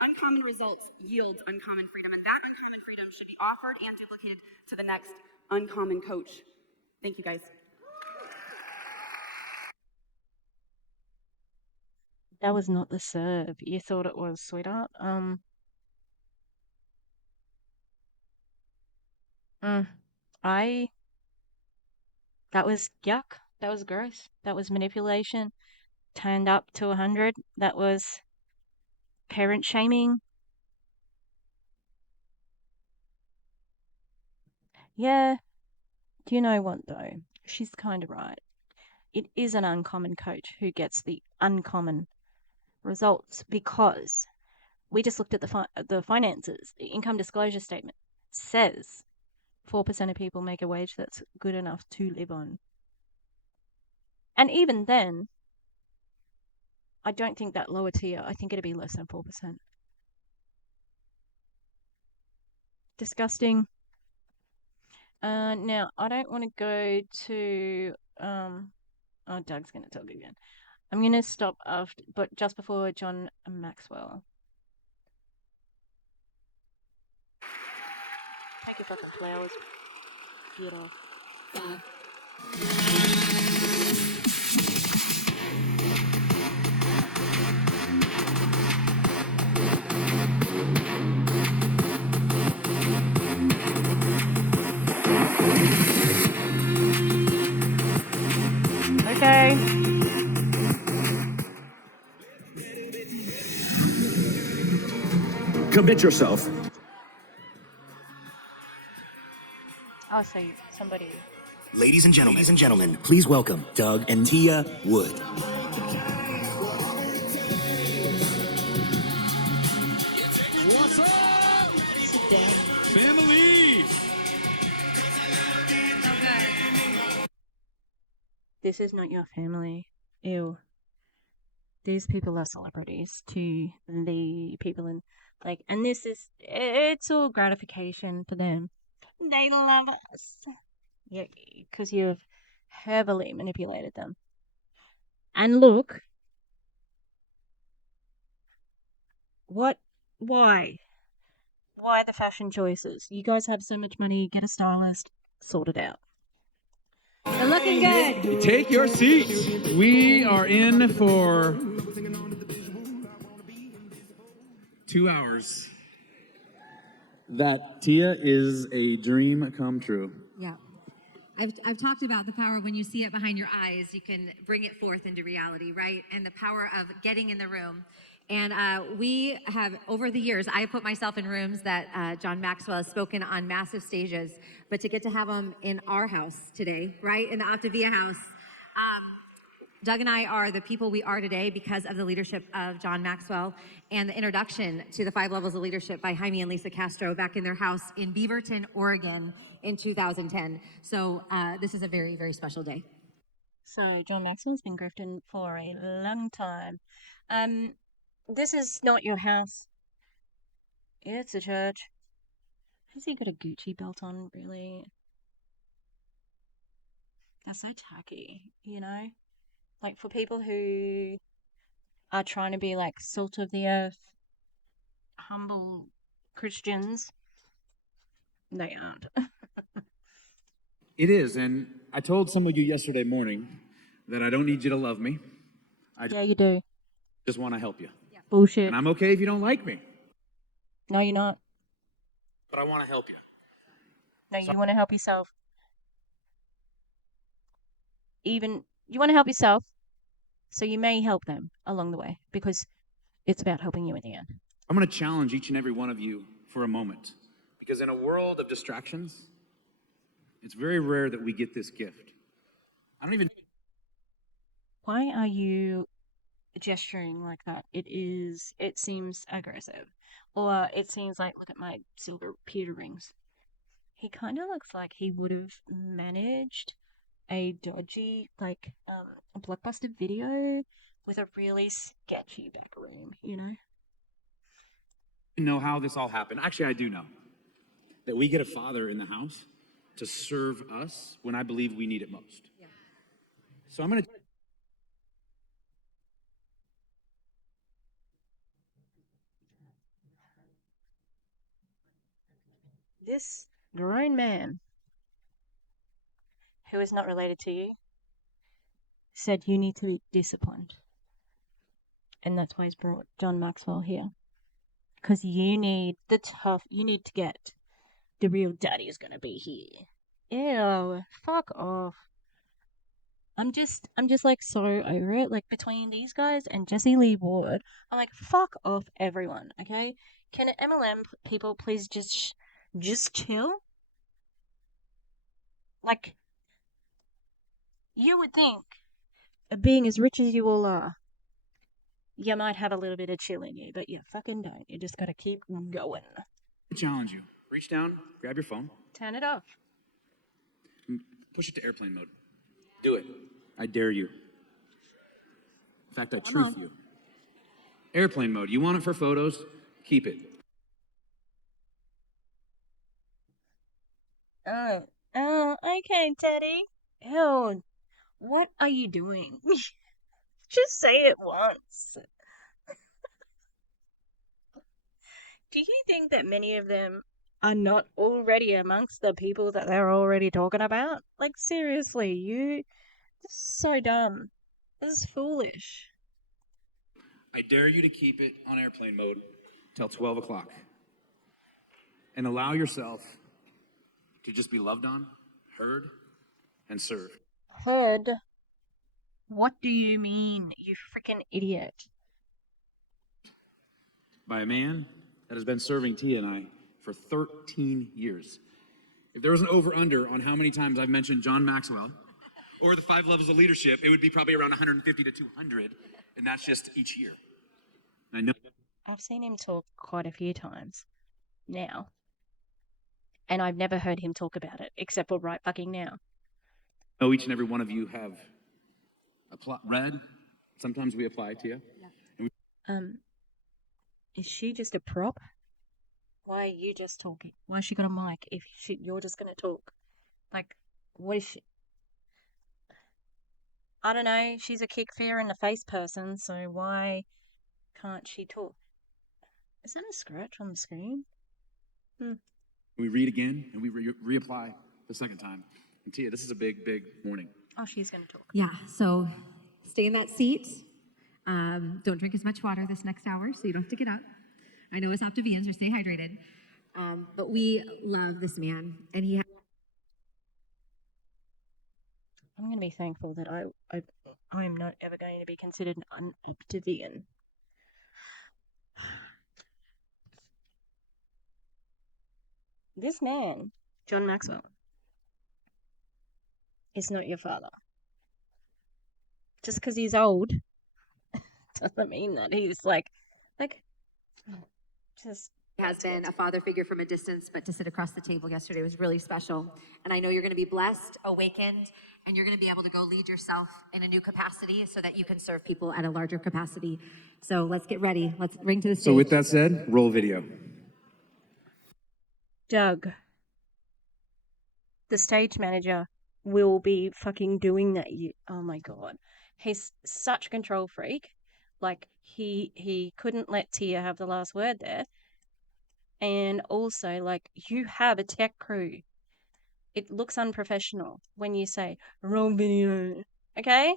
Uncommon results yields uncommon freedom, and that uncommon freedom should be offered and duplicated to the next uncommon coach. Thank you, guys. That was not the serve. You thought it was, sweetheart. That was yuck. That was gross. That was manipulation. Turned up to 100. That was parent shaming. Yeah. Do you know what, though? She's kind of right. It is an uncommon coach who gets the uncommon results because we just looked at the finances. The income disclosure statement says 4% of people make a wage that's good enough to live on. And even then, I don't think that lower tier, I think it'd be less than 4%. Disgusting. Now, I don't want to go to, oh, Doug's going to talk again. I'm going to stop after, but just before John Maxwell. Take a bunch of flowers. Get off. Okay. Commit yourself. I'll say somebody. Ladies and gentlemen, please welcome Doug and Tia Wood. What's up, Sit down. family? This is not your family. Ew. These people are celebrities to the people in, like, and this is, it's all gratification for them. They love us. Yeah, because you've heavily manipulated them. And look, why? Why the fashion choices? You guys have so much money, get a stylist, sort it out. They're looking good. Take your seats. We are in for 2 hours. That, Tia, is a dream come true. Yeah. I've talked about the power when you see it behind your eyes, you can bring it forth into reality, right? And the power of getting in the room. And we have, over the years, I have put myself in rooms that John Maxwell has spoken on massive stages, but to get to have him in our house today, right? In the Optavia house. Doug and I are the people we are today because of the leadership of John Maxwell and the introduction to the 5 levels of leadership by Jaime and Lisa Castro back in their house in Beaverton, Oregon in 2010. So this is a very, very special day. So John Maxwell's been grifting for a long time. This is not your house. It's a church. Has he got a Gucci belt on, really? That's so tacky, you know? Like for people who are trying to be like salt of the earth, humble Christians, they aren't. It is, and I told some of you yesterday morning that I don't need you to love me. Yeah, you do. Just want to help you. Bullshit. And I'm okay if you don't like me, No, you're not. but I want to help you. No, you want to help yourself. Even you want to help yourself, so you may help them along the way because it's about helping you in the end. I'm going to challenge each and every one of you for a moment, because in a world of distractions, it's very rare that we get this gift. I don't even. Why are you gesturing like that? It seems aggressive. Or it seems like, look at my silver pewter rings. He kind of looks like he would have managed a dodgy, like, a blockbuster video with a really sketchy back room, you know? Know how this all happened. Actually, I do know that we get a father in the house to serve us when I believe we need it most. Yeah. So I'm going to. This grown man, who is not related to you, said you need to be disciplined. And that's why he's brought John Maxwell here. Because you need to get the real daddy is gonna be here. Ew, fuck off. I'm just like so over it. Like between these guys and Jesse Lee Ward, I'm like, fuck off everyone, okay? Can MLM people please just chill? Like, you would think, being as rich as you all are, you might have a little bit of chill in you, but you fucking don't. You just gotta keep going. Challenge you. Reach down, grab your phone, Turn it off. push it to airplane mode. Do it. I dare you. In fact, I truth you. Airplane mode. You want it for photos? Keep it. Oh, okay, Teddy. Ew, what are you doing? Just say it once. Do you think that many of them are not already amongst the people that they're already talking about? Like, seriously, this is so dumb. This is foolish. I dare you to keep it on airplane mode till 12 o'clock. And allow yourself to just be loved on, heard, and served. Heard? What do you mean, you freaking idiot? By a man that has been serving Tia and I for 13 years. If there was an over-under on how many times I've mentioned John Maxwell or the 5 levels of leadership, it would be probably around 150 to 200, and that's just each year. I know. I've seen him talk quite a few times now. And I've never heard him talk about it, except for right fucking now. I know each and every one of you have read. Sometimes we apply to you. Is she just a prop? Why are you just talking? Why has she got a mic if you're just gonna talk? Like, what is she? I don't know. She's a kick fear in the face person, so why can't she talk? Is that a scratch on the screen? We read again and we reapply the second time. And Tia, this is a big, big warning. Oh, she's gonna talk. Yeah, so stay in that seat. Don't drink as much water this next hour so you don't have to get up. I know as Optavians, or stay hydrated. But we love this man, and he. I'm gonna be thankful that I am not ever going to be considered an Optavian. This man, John Maxwell, is not your father. Just because he's old doesn't mean that he's like, just. Has been a father figure from a distance, but to sit across the table yesterday was really special. And I know you're going to be blessed, awakened, and you're going to be able to go lead yourself in a new capacity so that you can serve people at a larger capacity. So let's get ready. Let's bring to the stage. So with that said, roll video. Doug, the stage manager will be fucking doing that. Oh my god, he's such a control freak. Like he couldn't let Tia have the last word there, and also like you have a tech crew. It looks unprofessional when you say wrong video. Okay,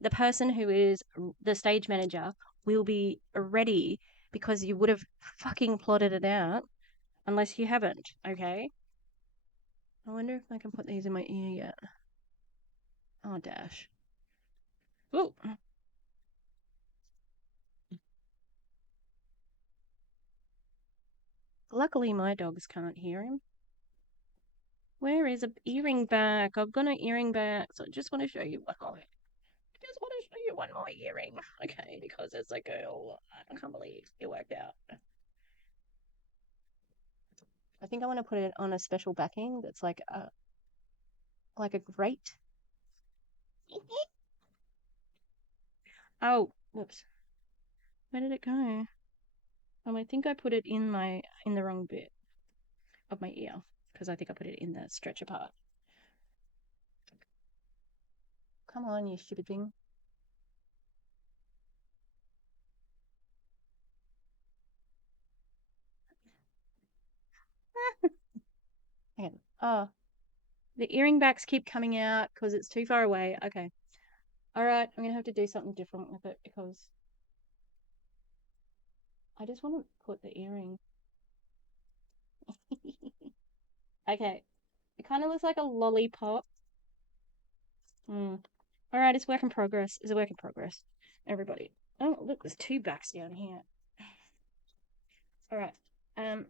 the person who is the stage manager will be ready because you would have fucking plotted it out unless you haven't. Okay. I wonder if I can put these in my ear yet. Oh dash. Ooh. Luckily, my dogs can't hear him. Where is a earring back? I've got an earring back, so I just want to show you one more. I just want to show you one more earring, okay? Because it's a girl. I can't believe it worked out. I think I want to put it on a special backing that's like a grate. Oh, whoops. Where did it go? Oh, I think I put it in the wrong bit of my ear because I think I put it in the stretcher part. Come on, you stupid thing. Okay. Oh, the earring backs keep coming out because it's too far away. Okay. All right, I'm gonna have to do something different with it because I just want to put the earring. Okay. It kind of looks like a lollipop. All right, it's work in progress. It's a work in progress. Everybody. Oh, look, there's two backs down here. All right. Um,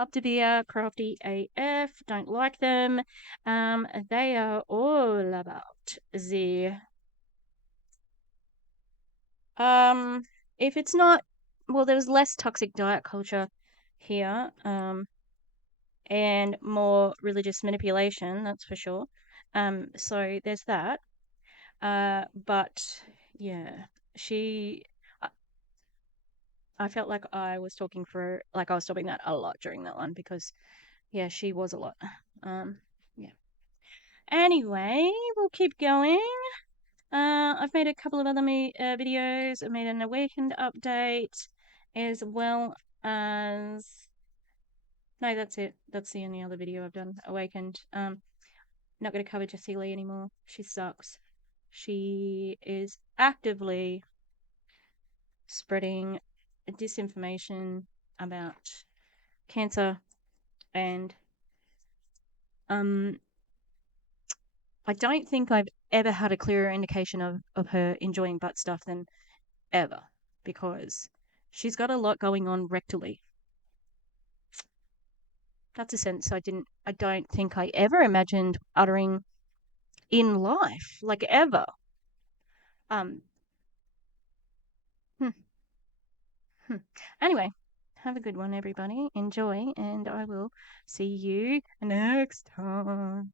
Optavia, crafty AF. Don't like them. They are all about the if it's not, well, there was less toxic diet culture here, and more religious manipulation, that's for sure. So there's that. But yeah, she, I, I felt like I was like I was stopping that a lot during that one because, yeah, she was a lot. Yeah. Anyway, we'll keep going. I've made a couple of other videos. I made an Awakened update as well as. No, that's it. That's the only other video I've done. Awakened. Not going to cover Jessie Lee anymore. She sucks. She is actively spreading disinformation about cancer, and I don't think I've ever had a clearer indication of her enjoying butt stuff than ever, because she's got a lot going on rectally. That's a sentence I don't think I ever imagined uttering in life, like ever. Um, hmm, hmm. Anyway, have a good one, everybody. Enjoy, and I will see you next time.